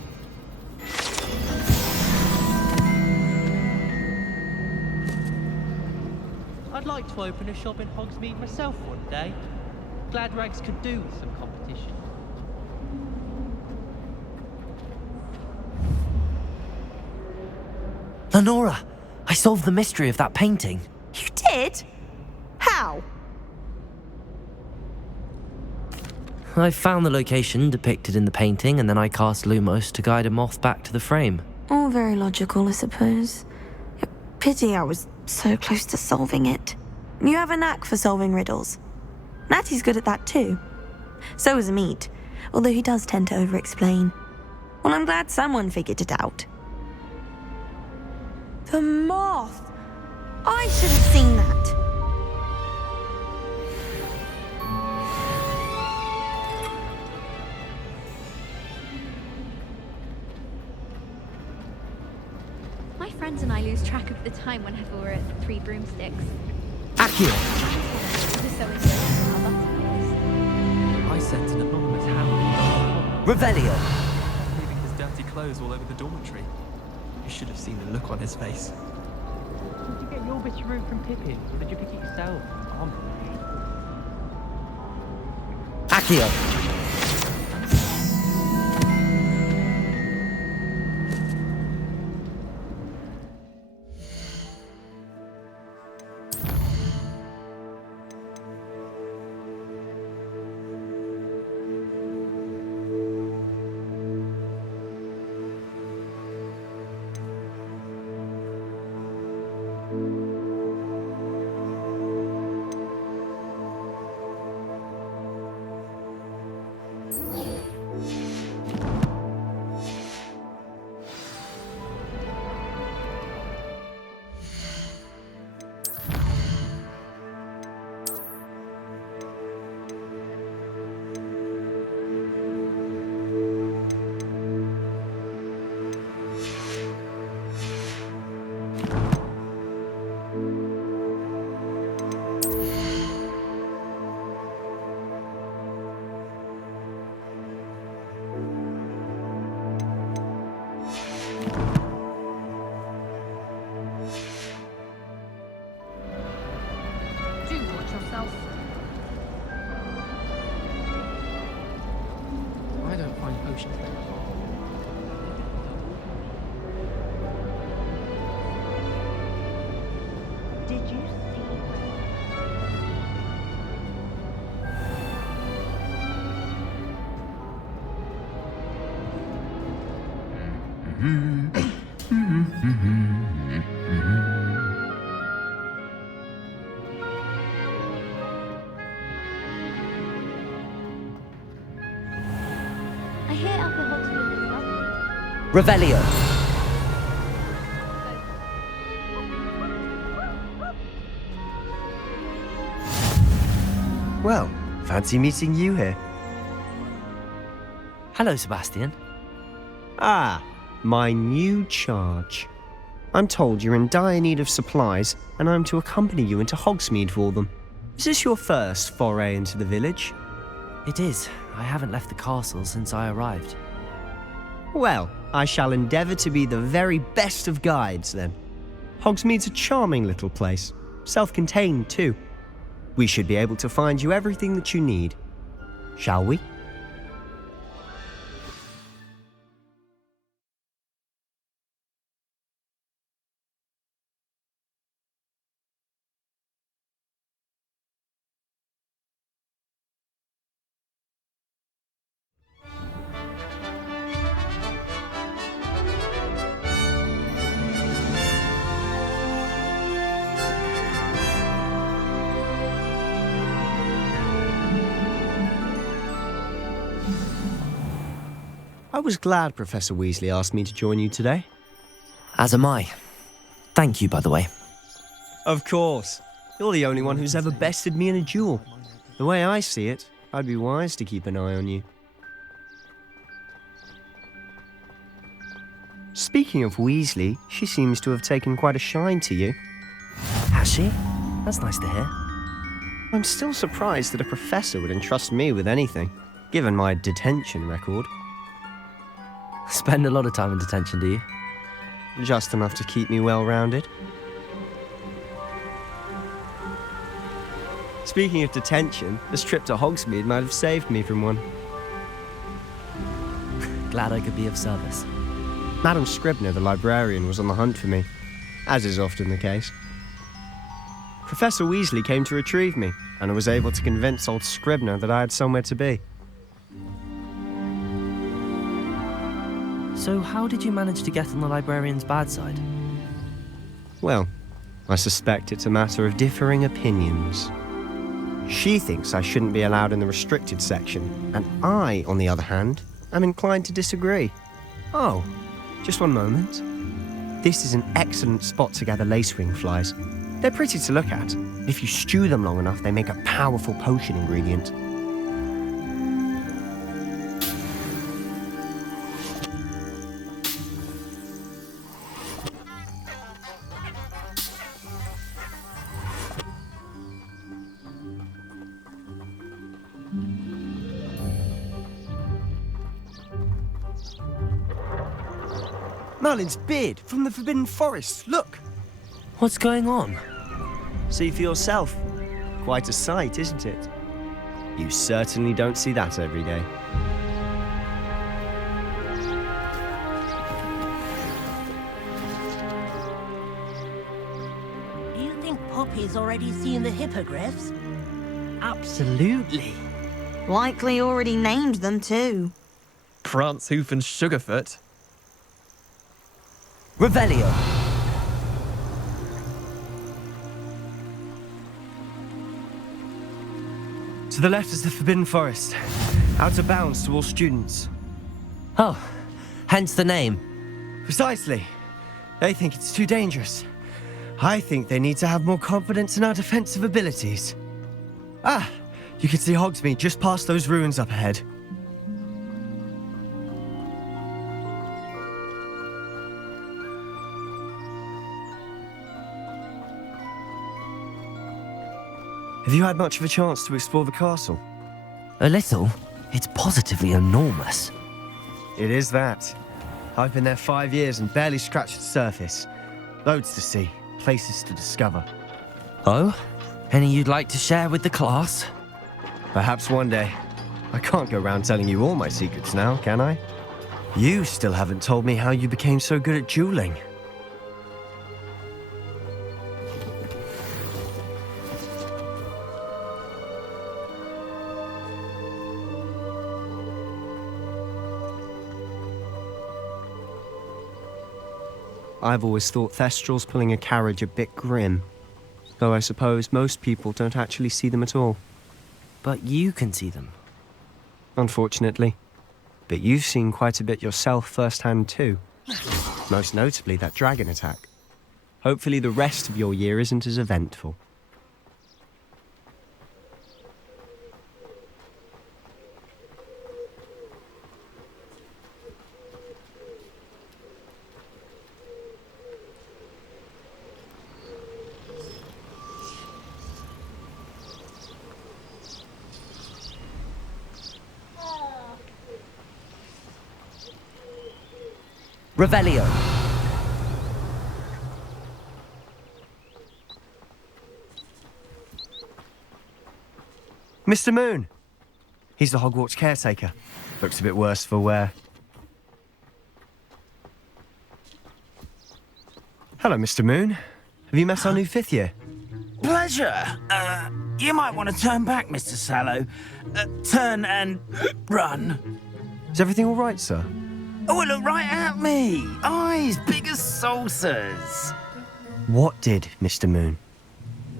I'd like to open a shop in Hogsmeade myself one day. Glad Rags could do with some competition. Lenora, I solved the mystery of that painting. You did? How? I found the location depicted in the painting, and then I cast Lumos to guide a moth back to the frame. All very logical, I suppose. Pity I was so close to solving it. You have a knack for solving riddles. Natty's good at that too. So is Meat, although he does tend to over-explain. Well, I'm glad someone figured it out. The moth! I should have seen that. My friends and I lose track of the time whenever we're at the Three Broomsticks. Accio! We're so enjoying our butterflies. I sent an anonymous hound. Revelio! Leaving his dirty clothes all over the dormitory. You should have seen the look on his face. Did you get your bit of room from Pippin, or did you pick it yourself? Accio! I don't find potions very Did you see? I hear Upper Hogsmeade is lovely. Revelio! Well, fancy meeting you here. Hello, Sebastian. Ah, my new charge. I'm told you're in dire need of supplies, and I'm to accompany you into Hogsmeade for them. Is this your first foray into the village? It is. I haven't left the castle since I arrived. Well, I shall endeavour to be the very best of guides, then. Hogsmeade's a charming little place, self-contained too. We should be able to find you everything that you need. Shall we? I was glad Professor Weasley asked me to join you today. As am I. Thank you, by the way. Of course. You're the only one who's ever bested me in a duel. The way I see it, I'd be wise to keep an eye on you. Speaking of Weasley, she seems to have taken quite a shine to you. Has she? That's nice to hear. I'm still surprised that a professor would entrust me with anything, given my detention record. Spend a lot of time in detention, do you? Just enough to keep me well-rounded. Speaking of detention, this trip to Hogsmeade might have saved me from one. Glad I could be of service. Madam Scribner, the librarian, was on the hunt for me, as is often the case. Professor Weasley came to retrieve me, and I was able to convince old Scribner that I had somewhere to be. So how did you manage to get on the librarian's bad side? Well, I suspect it's a matter of differing opinions. She thinks I shouldn't be allowed in the restricted section, and I, on the other hand, am inclined to disagree. Oh, just one moment. This is an excellent spot to gather lacewing flies. They're pretty to look at. If you stew them long enough, they make a powerful potion ingredient. Merlin's beard from the Forbidden Forest, look! What's going on? See for yourself. Quite a sight, isn't it? You certainly don't see that every day. Do you think Poppy's already seen the hippogriffs? Absolutely. Likely already named them too. Prance, Hoof, and Sugarfoot. Revelio! To the left is the Forbidden Forest. Out of bounds to all students. Oh, hence the name. Precisely. They think it's too dangerous. I think they need to have more confidence in our defensive abilities. Ah, you can see Hogsmeade just past those ruins up ahead. Have you had much of a chance to explore the castle? A little. It's positively enormous. It is that. I've been there 5 years and barely scratched the surface. Loads to see, places to discover. Oh? Any you'd like to share with the class? Perhaps one day. I can't go around telling you all my secrets now, can I? You still haven't told me how you became so good at dueling. I've always thought Thestrals pulling a carriage a bit grim, though I suppose most people don't actually see them at all. But you can see them. Unfortunately. But you've seen quite a bit yourself firsthand too. Most notably that dragon attack. Hopefully the rest of your year isn't as eventful. Revelio. Mr. Moon! He's the Hogwarts caretaker. Looks a bit worse for wear. Hello, Mr. Moon. Have you met our new 5th year? Pleasure. You might want to turn back, Mr. Sallow. Turn and run. Is everything all right, sir? Oh, look right at me. Eyes big as saucers. What did, Mr. Moon?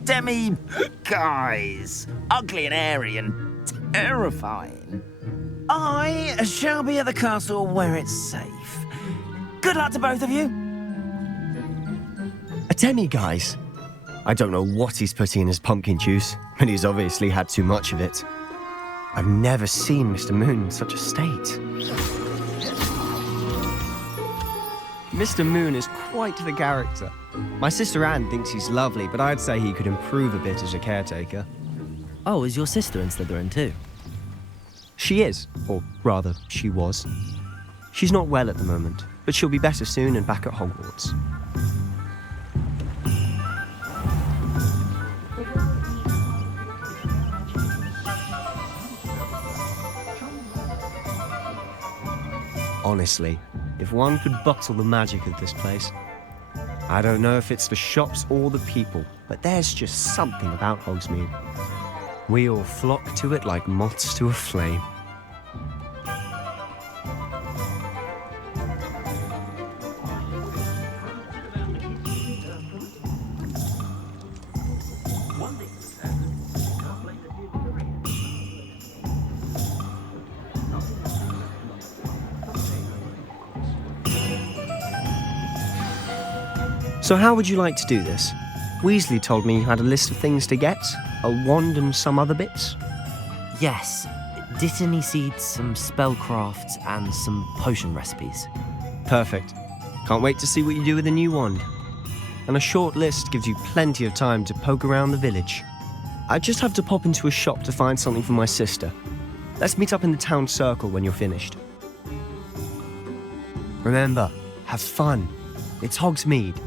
Demi guys. Ugly and airy and terrifying. I shall be at the castle where it's safe. Good luck to both of you. A demi, guys. I don't know what he's putting in his pumpkin juice, but he's obviously had too much of it. I've never seen Mr. Moon in such a state. Mr. Moon is quite the character. My sister Anne thinks he's lovely, but I'd say he could improve a bit as a caretaker. Oh, is your sister in Slytherin too? She is, or rather, she was. She's not well at the moment, but she'll be better soon and back at Hogwarts. Honestly, if one could bottle the magic of this place. I don't know if it's the shops or the people, but there's just something about Hogsmeade. We all flock to it like moths to a flame. So how would you like to do this? Weasley told me you had a list of things to get, a wand and some other bits. Yes. Dittany seeds, some spellcrafts, and some potion recipes. Perfect. Can't wait to see what you do with the new wand. And a short list gives you plenty of time to poke around the village. I just have to pop into a shop to find something for my sister. Let's meet up in the town circle when you're finished. Remember, have fun. It's Hogsmeade.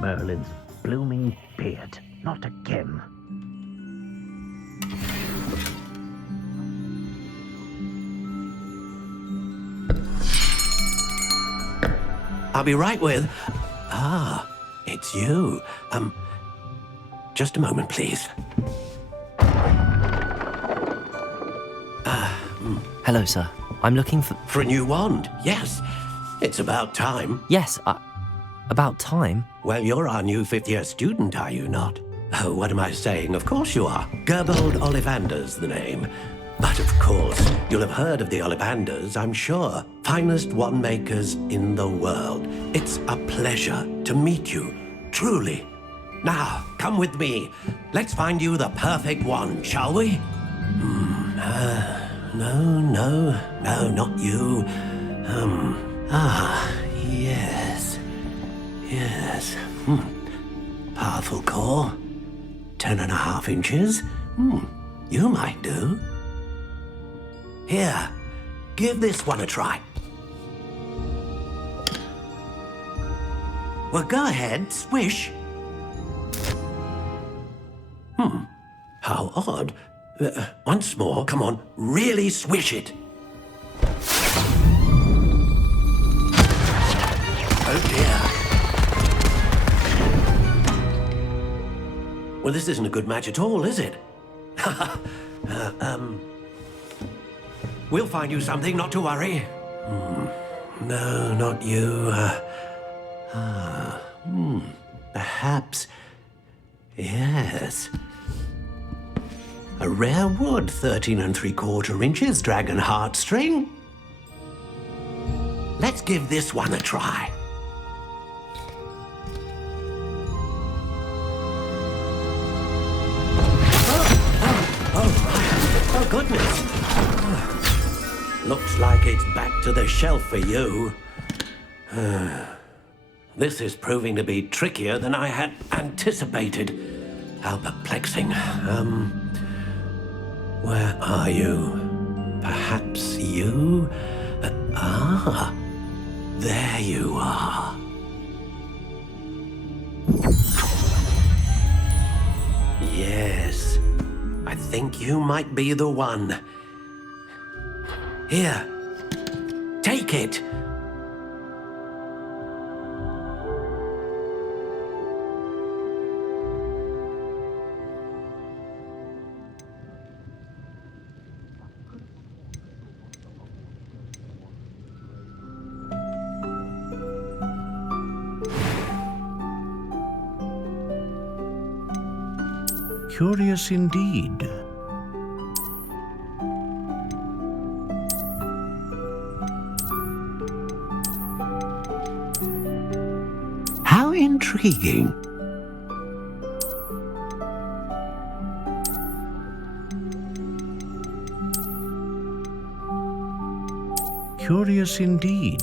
Merlin's blooming beard. Not again. I'll be right with... Ah, it's you. Just a moment, please. Hello, sir. I'm looking for... For a new wand, yes. It's about time. Yes, about time? Well, you're our new fifth-year student, are you not? Oh, what am I saying? Of course you are. Gerbold Ollivander's the name. But of course, you'll have heard of the Ollivanders, I'm sure. Finest wand makers in the world. It's a pleasure to meet you, truly. Now, come with me. Let's find you the perfect wand, shall we? No, not you. Yes. Powerful core. 10.5 inches. You might do. Here, give this one a try. Well, go ahead, swish. How odd. Once more, come on, really swish it. Oh dear. Well, this isn't a good match at all, is it? We'll find you something, not to worry. No, not you. Perhaps. Yes. A rare wood, 13 3/4 inches, dragon heartstring. Let's give this one a try. Oh, goodness. Looks like it's back to the shelf for you. This is proving to be trickier than I had anticipated. How perplexing. Where are you? Perhaps you? There you are. Yes, I think you might be the one. Here, take it. Curious indeed. How intriguing. Curious indeed.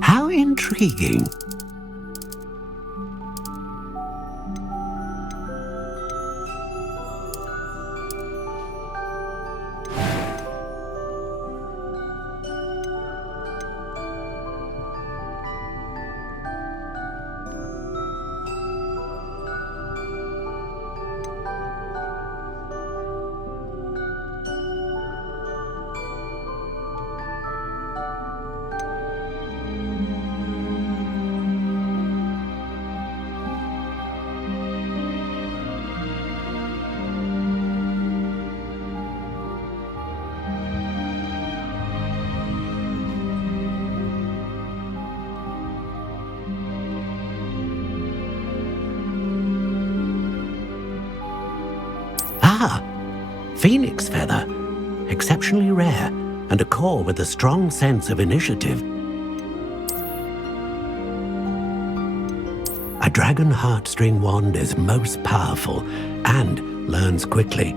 How intriguing. Phoenix feather, exceptionally rare, and a core with a strong sense of initiative. A dragon heartstring wand is most powerful and learns quickly.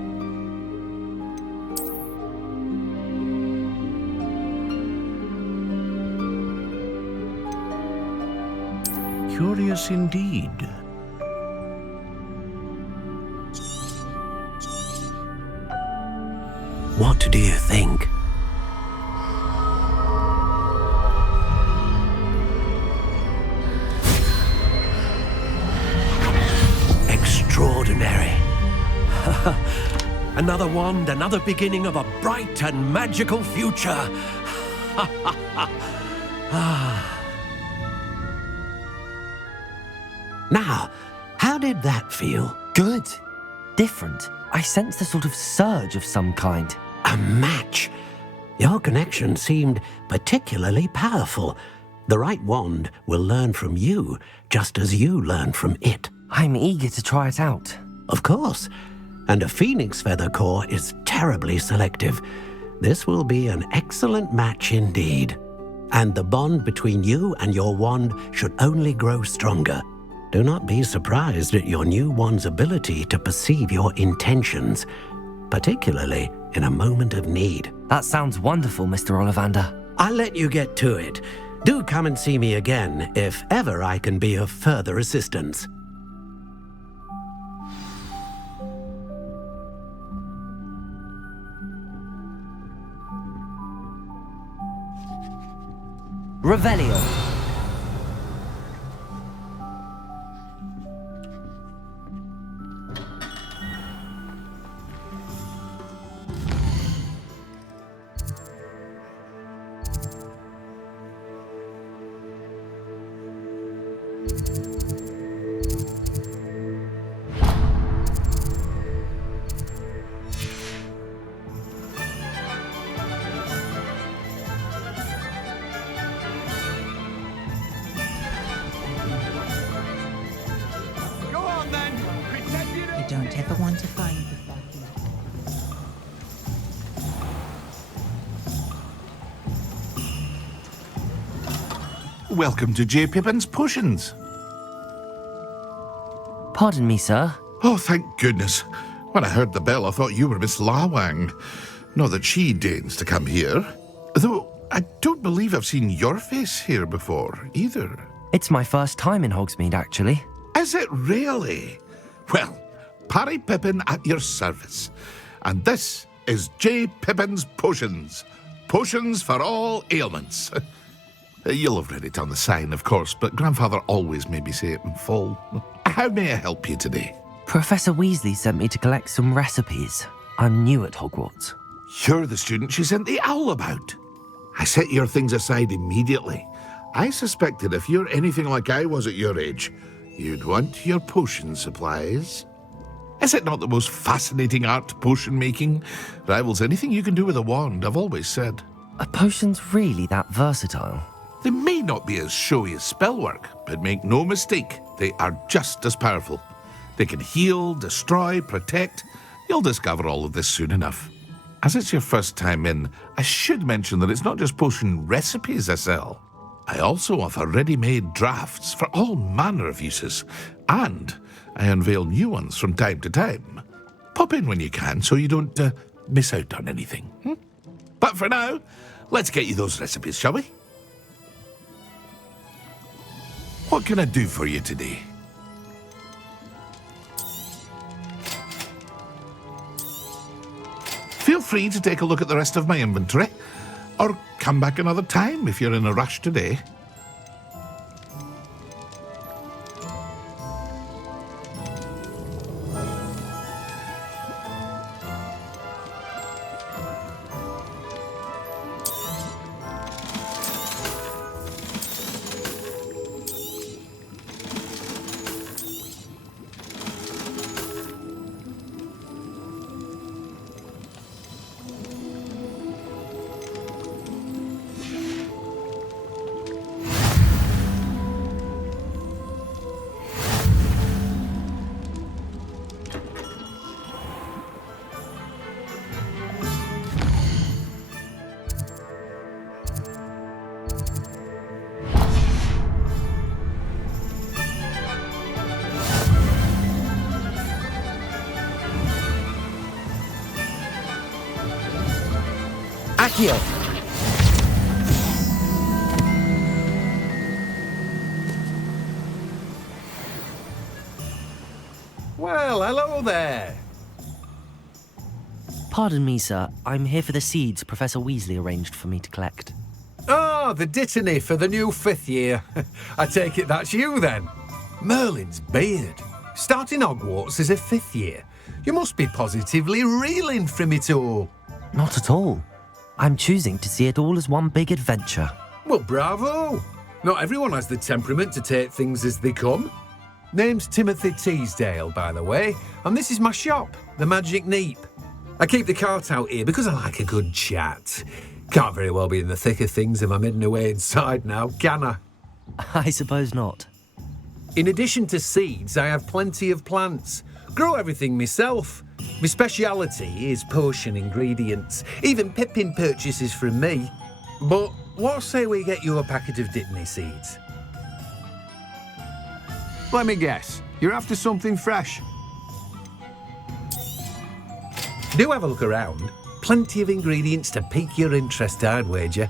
Curious indeed. What do you think? Extraordinary. Another wand, another beginning of a bright and magical future. Now, how did that feel? Good. Different. I sensed a sort of surge of some kind. A match. Your connection seemed particularly powerful. The right wand will learn from you, just as you learn from it. I'm eager to try it out. Of course. And a phoenix feather core is terribly selective. This will be an excellent match indeed. And the bond between you and your wand should only grow stronger. Do not be surprised at your new wand's ability to perceive your intentions, particularly in a moment of need. That sounds wonderful, Mr. Ollivander. I'll let you get to it. Do come and see me again if ever I can be of further assistance. Revelio. Don't ever want to find the Welcome to J. Pippin's Potions. Pardon me, sir. Oh, thank goodness. When I heard the bell, I thought you were Miss Lawang. Not that she deigns to come here. Though I don't believe I've seen your face here before, either. It's my first time in Hogsmeade, actually. Is it really? Well, Parry Pippin at your service. And this is J. Pippin's Potions. Potions for all ailments. You'll have read it on the sign, of course, but Grandfather always made me say it in full. How may I help you today? Professor Weasley sent me to collect some recipes. I'm new at Hogwarts. You're the student she sent the owl about. I set your things aside immediately. I suspected if you're anything like I was at your age, you'd want your potion supplies. Is it not the most fascinating art, potion making? Rivals anything you can do with a wand, I've always said. Are potions really that versatile? They may not be as showy as spellwork, but make no mistake, they are just as powerful. They can heal, destroy, protect. You'll discover all of this soon enough. As it's your first time in, I should mention that it's not just potion recipes I sell. I also offer ready-made drafts for all manner of uses, and I unveil new ones from time to time. Pop in when you can so you don't miss out on anything. But for now, let's get you those recipes, shall we? What can I do for you today? Feel free to take a look at the rest of my inventory, or come back another time if you're in a rush today. Accio! Well, hello there. Pardon me, sir. I'm here for the seeds Professor Weasley arranged for me to collect. Ah, the dittany for the new 5th year. I take it that's you then. Merlin's beard. Starting Hogwarts as a 5th year. You must be positively reeling from it all. Not at all. I'm choosing to see it all as one big adventure. Well, bravo. Not everyone has the temperament to take things as they come. Name's Timothy Teasdale, by the way, and this is my shop, the Magic Neep. I keep the cart out here because I like a good chat. Can't very well be in the thick of things if I'm hidden away inside now, can I? I suppose not. In addition to seeds, I have plenty of plants. Grow everything myself. My speciality is potion ingredients. Even Pippin purchases from me. But what say we get you a packet of Dittany seeds? Let me guess. You're after something fresh. Do have a look around. Plenty of ingredients to pique your interest, I'd wager.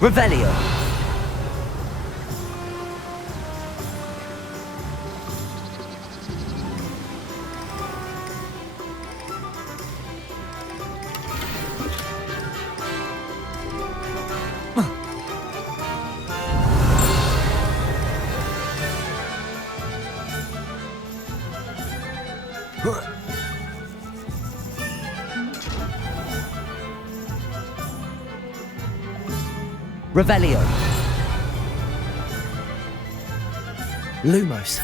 Revelio! Revelio. Lumos.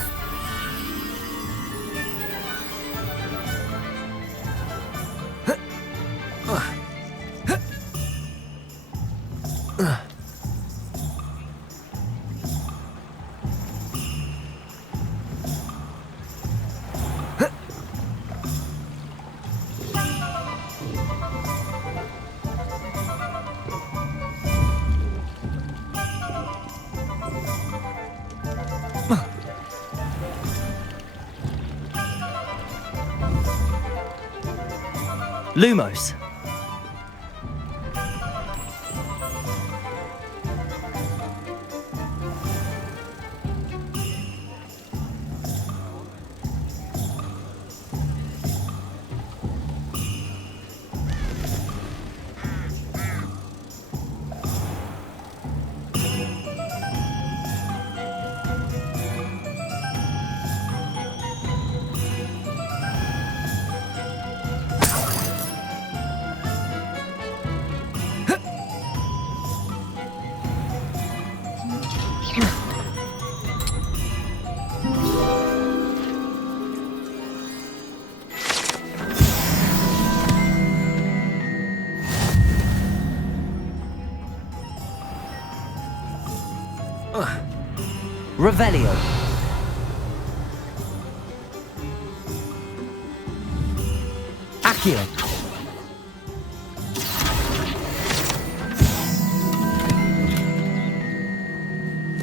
Lumos. Revelio. Accio.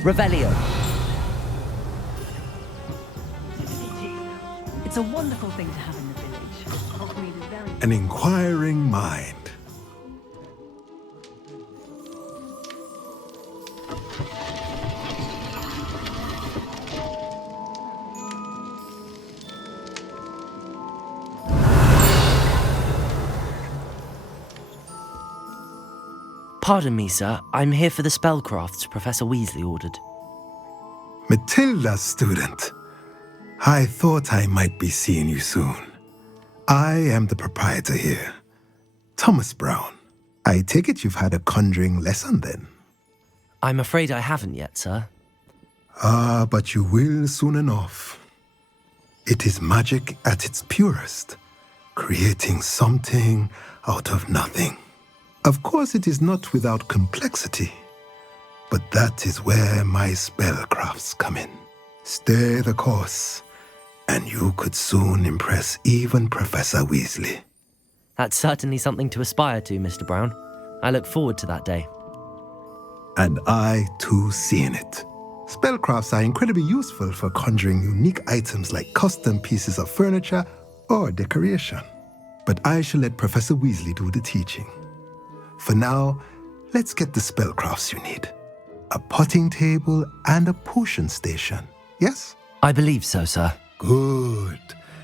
Revelio. It's a wonderful thing to have in the village. Hogsmeade is very... An inquiring mind. Pardon me, sir. I'm here for the spellcrafts Professor Weasley ordered. Matilda's student. I thought I might be seeing you soon. I am the proprietor here, Thomas Brown. I take it you've had a conjuring lesson then? I'm afraid I haven't yet, sir. Ah, but you will soon enough. It is magic at its purest, creating something out of nothing. Of course, it is not without complexity, but that is where my spellcrafts come in. Stay the course, and you could soon impress even Professor Weasley. That's certainly something to aspire to, Mr. Brown. I look forward to that day. And I, too, seeing it. Spellcrafts are incredibly useful for conjuring unique items like custom pieces of furniture or decoration. But I shall let Professor Weasley do the teaching. For now, let's get the spellcrafts you need. A potting table and a potion station, yes? I believe so, sir. Good.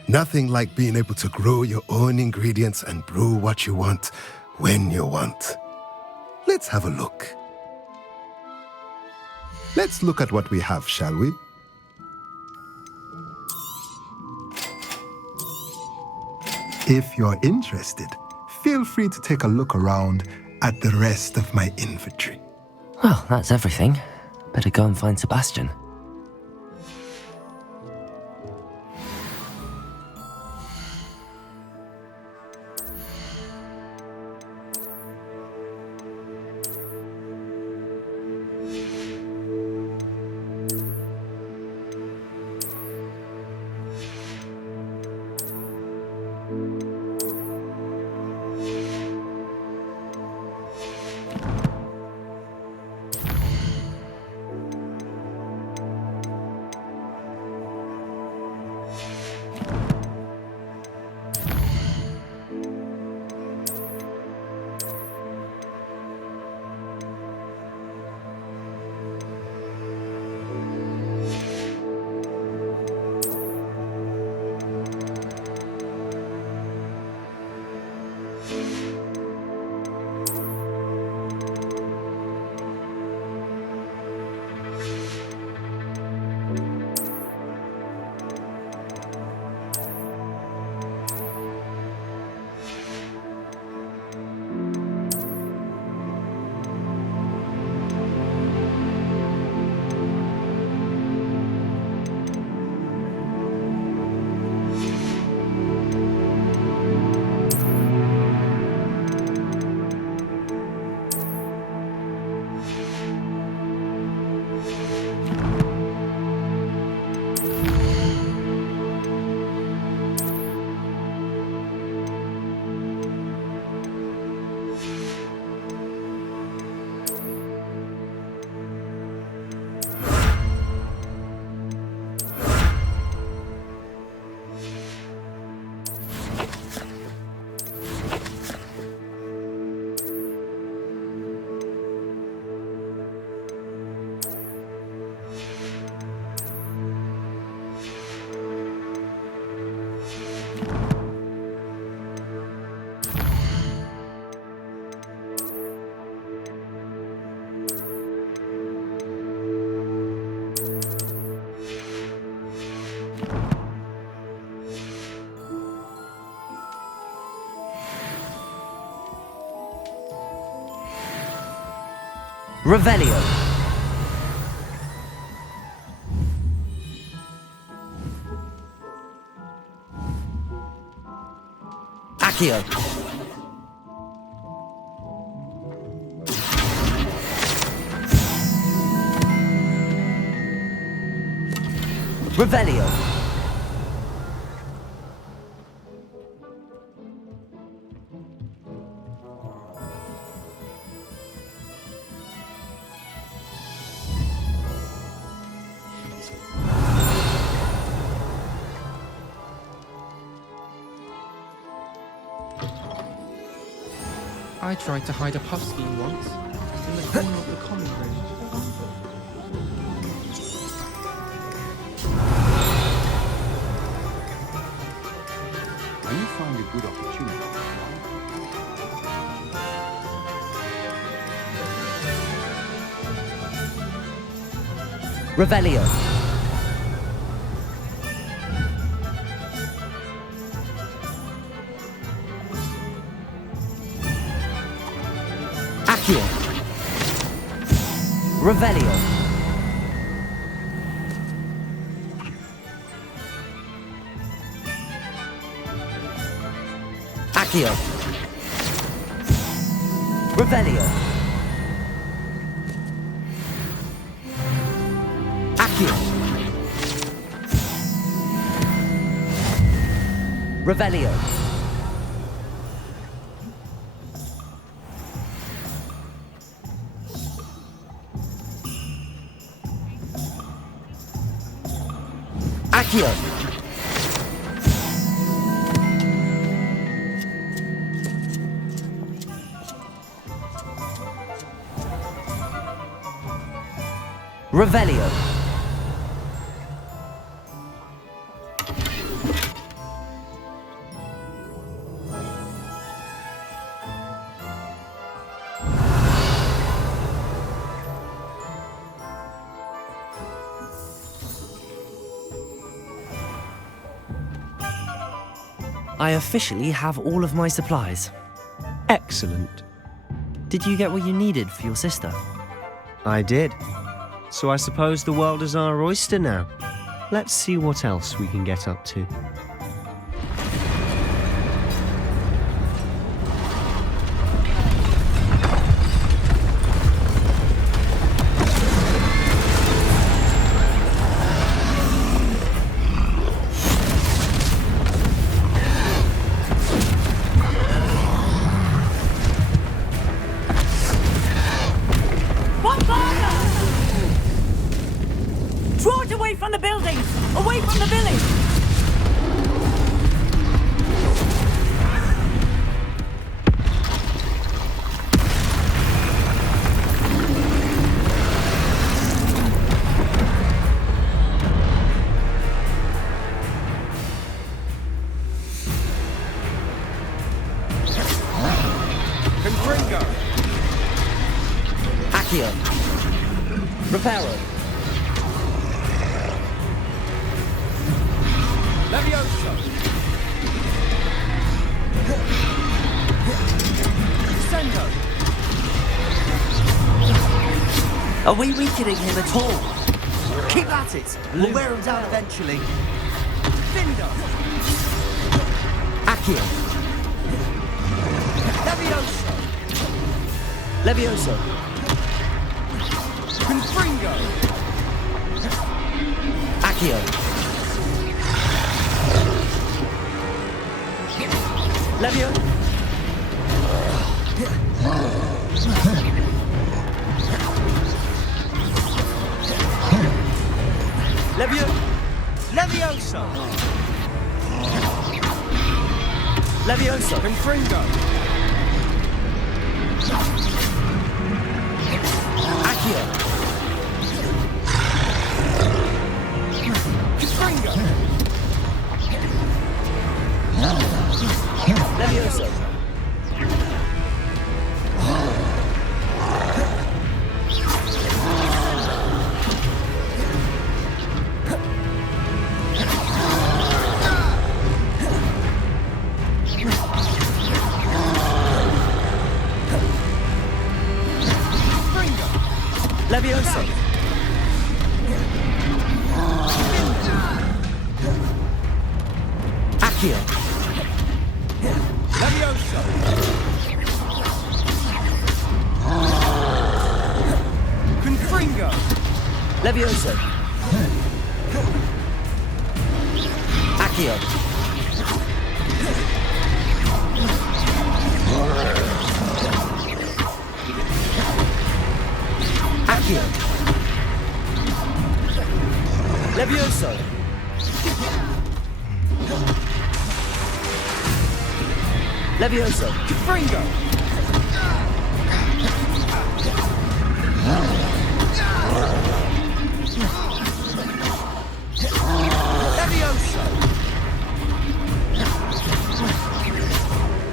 Nothing like being able to grow your own ingredients and brew what you want, when you want. Let's have a look. Let's look at what we have, shall we? If you're interested, feel free to take a look around at the rest of my inventory. Well, that's everything. Better go and find Sebastian. Revelio. Accio. Revelio. I tried to hide a puff scheme once, in the corner of the common room. Now you find a good opportunity. Revelio. Accio. Revelio. Accio. Revelio. Accio. Revelio. Accio. Revelio. I officially have all of my supplies. Excellent. Did you get what you needed for your sister? I did. So I suppose the world is our oyster now. Let's see what else we can get up to. Draw it away from the buildings! Away from the village! Confringo! Accio. Reparo. Levioso! Sendo! Are we weakening him at all? Keep at it. We'll wear him down eventually. Findo! Accio. Levioso! Levioso. Confringo! Accio. Levio. Levio. Levioso! Levioso. Confringo! Accio. Confringo! Levioso. Levioso. Accio. Levioso! Confringo! Levioso. Accio. Accio. Levioso. Levioso. Fringo. Levioso.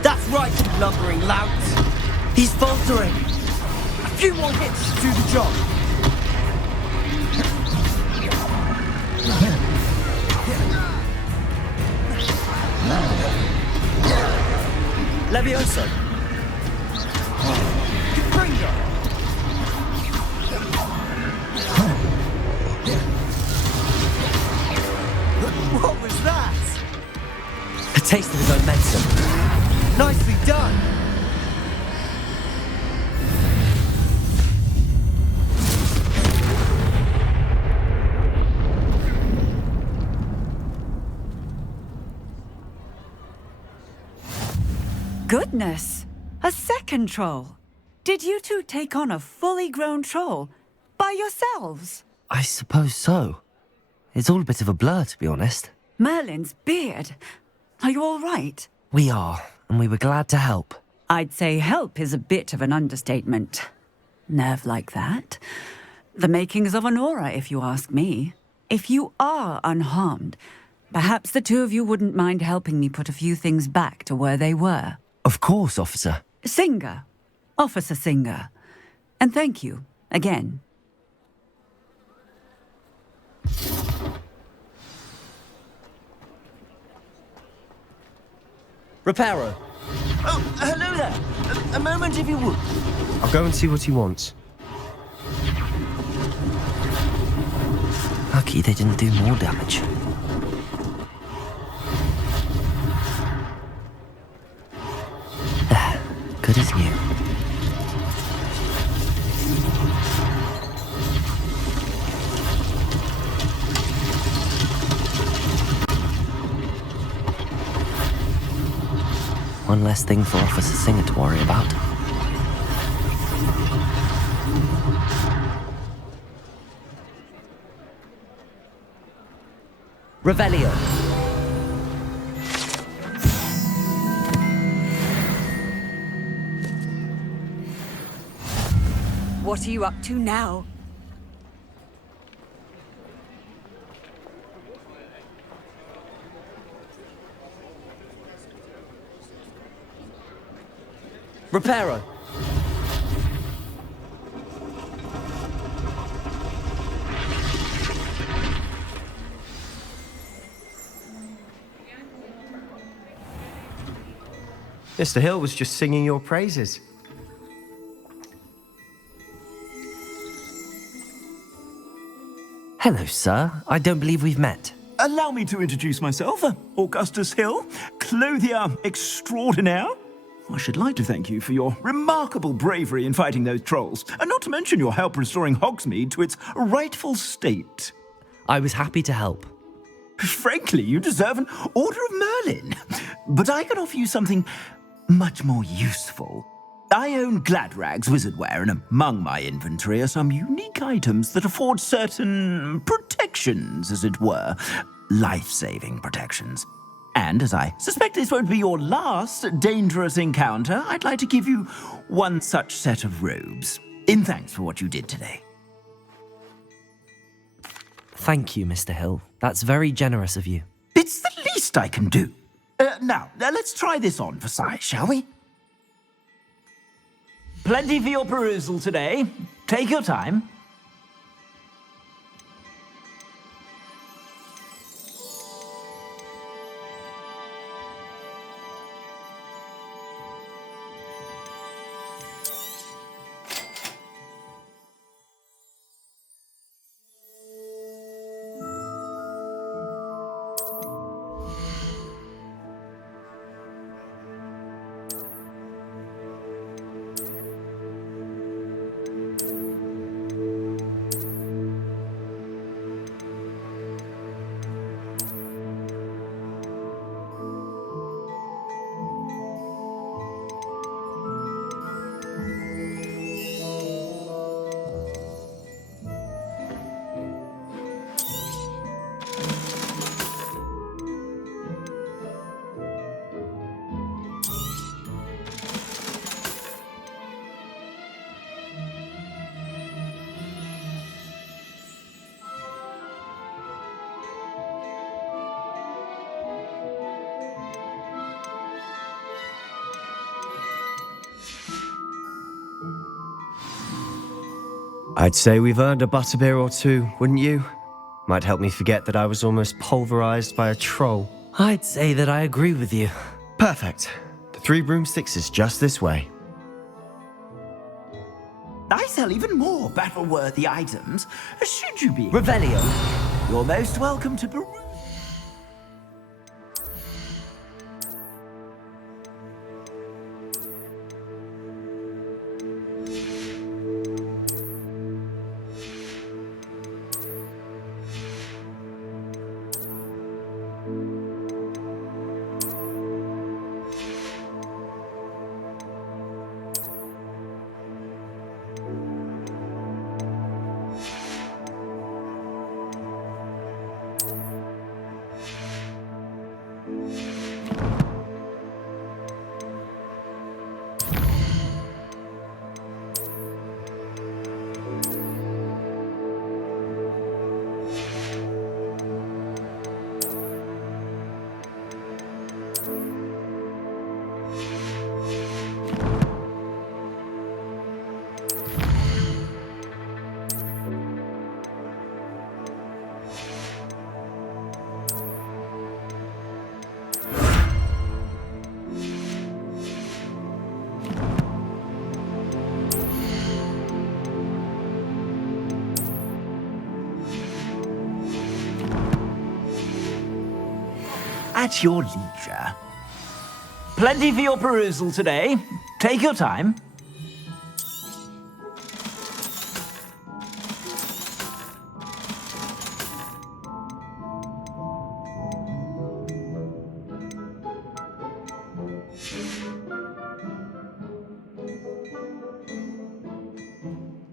That's right, you lumbering louts. He's faltering. A few more hits to do the job. Levioso. Fringo. What was that? A taste of his own medicine. Nicely done. Goodness! A second troll. Did you two take on a fully grown troll by yourselves? I suppose so. It's all a bit of a blur, to be honest. Merlin's beard. Are you all right? We are, and we were glad to help. I'd say help is a bit of an understatement. Nerve like that. The makings of an aura, if you ask me. If you are unharmed, perhaps the two of you wouldn't mind helping me put a few things back to where they were. Of course, officer. Singer. Officer Singer. And thank you, again. Reparo. Oh, hello there. A moment, if you would. I'll go and see what he wants. Lucky they didn't do more damage. There. Good as new. One less thing for Officer Singer to worry about. Revelio. What are you up to now? Reparo. Mr. Hill was just singing your praises. Hello, sir. I don't believe we've met. Allow me to introduce myself, Augustus Hill, clothier extraordinaire. I should like to thank you for your remarkable bravery in fighting those trolls, and not to mention your help restoring Hogsmeade to its rightful state. I was happy to help. Frankly, you deserve an Order of Merlin. But I can offer you something much more useful. I own Gladrag's wizardware, and among my inventory are some unique items that afford certain protections, as it were. Life-saving protections. And as I suspect this won't be your last dangerous encounter, I'd like to give you one such set of robes, in thanks for what you did today. Thank you, Mr. Hill. That's very generous of you. It's the least I can do. Now, let's try this on for size, shall we? Plenty for your perusal today. Take your time. I'd say we've earned a butterbeer or two, wouldn't you? Might help me forget that I was almost pulverized by a troll. I'd say that I agree with you. Perfect. The 3 broomsticks is just this way. I sell even more battle-worthy items, should you be... Revelio. You're most welcome to peruse. At your leisure. Plenty for your perusal today. Take your time.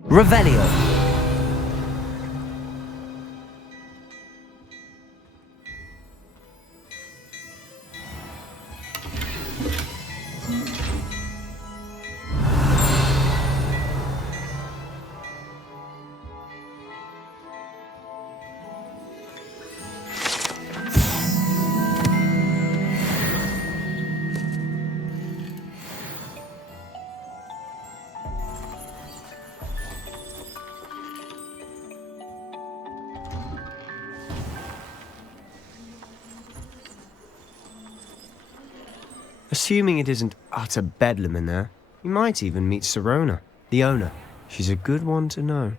Revelio. Assuming it isn't utter bedlam in there, you might even meet Sirona, the owner. She's a good one to know.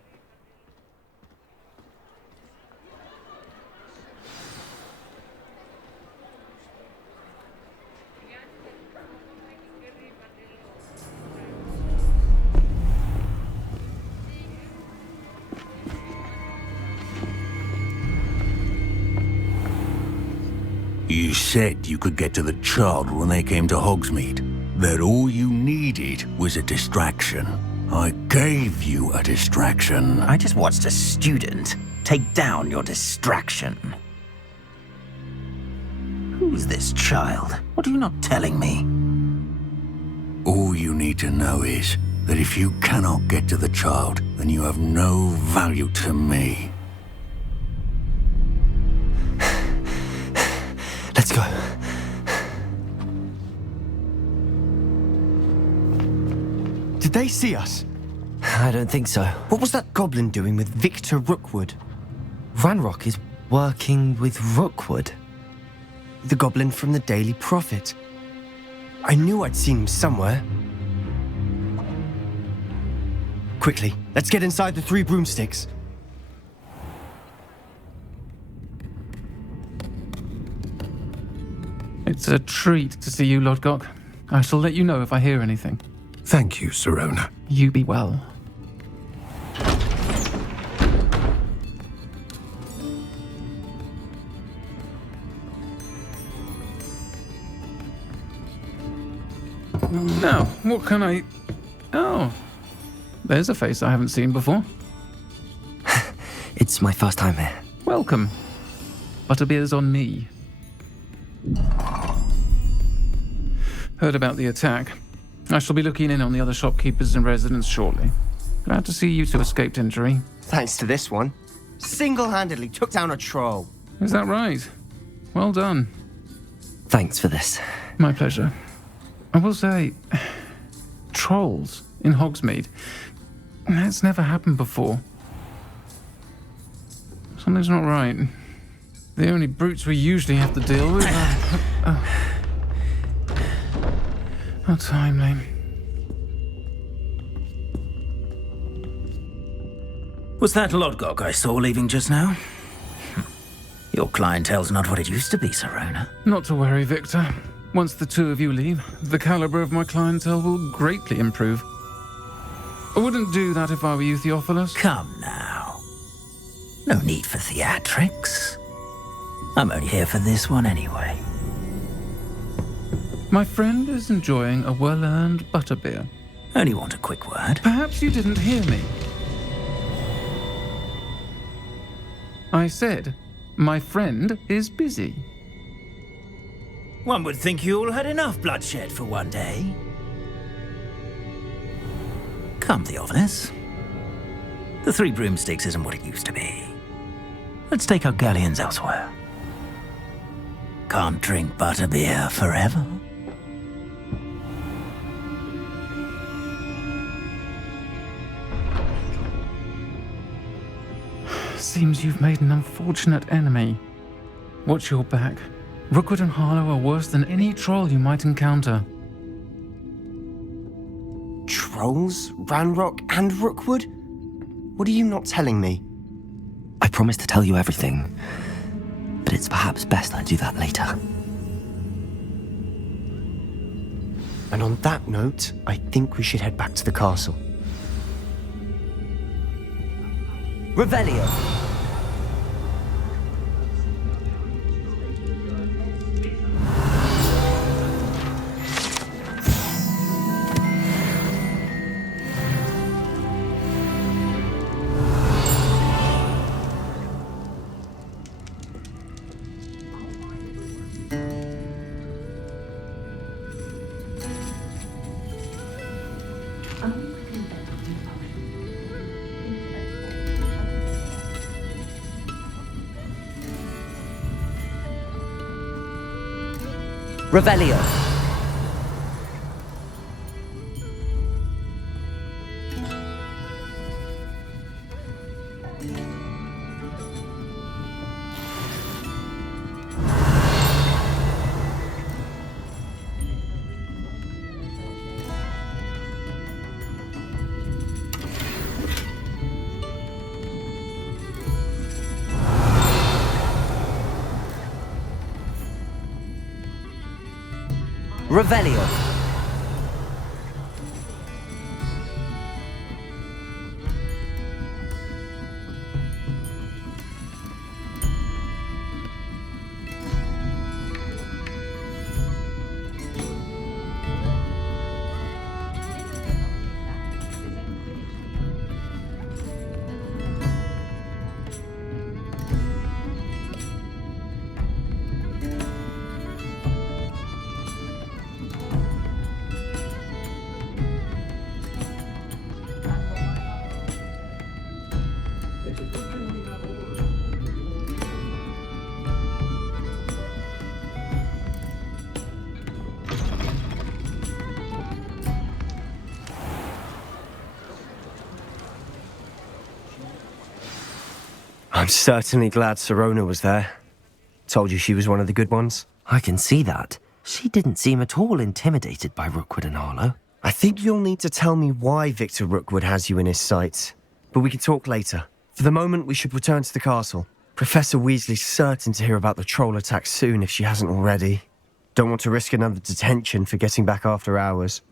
You said you could get to the child when they came to Hogsmeade. That all you needed was a distraction. I gave you a distraction. I just watched a student take down your distraction. Who's this child? What are you not telling me? All you need to know is that if you cannot get to the child, then you have no value to me. Let's go. Did they see us? I don't think so. What was that goblin doing with Victor Rookwood? Ranrock is working with Rookwood. The goblin from the Daily Prophet. I knew I'd seen him somewhere. Quickly, let's get inside the 3 broomsticks. It's a treat to see you, Lodgok. I shall let you know if I hear anything. Thank you, Sirona. You be well. Now, what can I... Oh, there's a face I haven't seen before. It's my first time here. Welcome. Butterbeer's on me. Heard about the attack. I shall be looking in on the other shopkeepers and residents shortly. Glad to see you two escaped injury. Thanks to this one. Single-handedly took down a troll. Is that right? Well done. Thanks for this. My pleasure. I will say, trolls in Hogsmeade. That's never happened before. Something's not right. The only brutes we usually have to deal with are... How timely. Was that Lodgok I saw leaving just now? Your clientele's not what it used to be, Serona. Not to worry, Victor. Once the two of you leave, the caliber of my clientele will greatly improve. I wouldn't do that if I were you, Theophilus. Come now. No need for theatrics. I'm only here for this one anyway. My friend is enjoying a well-earned butterbeer. Only want a quick word. Perhaps you didn't hear me. I said, my friend is busy. One would think you all had enough bloodshed for one day. Come, Theophilus. The Three Broomsticks isn't what it used to be. Let's take our galleons elsewhere. Can't drink butterbeer forever. Seems you've made an unfortunate enemy. Watch your back. Rookwood and Harlow are worse than any troll you might encounter. Trolls? Ranrock and Rookwood? What are you not telling me? I promised to tell you everything, but it's perhaps best I do that later. And on that note, I think we should head back to the castle. Revelio! Revelio. Revelio. I'm certainly glad Serona was there. Told you she was one of the good ones. I can see that. She didn't seem at all intimidated by Rookwood and Harlow. I think you'll need to tell me why Victor Rookwood has you in his sights. But we can talk later. For the moment, we should return to the castle. Professor Weasley's certain to hear about the troll attack soon if she hasn't already. Don't want to risk another detention for getting back after hours.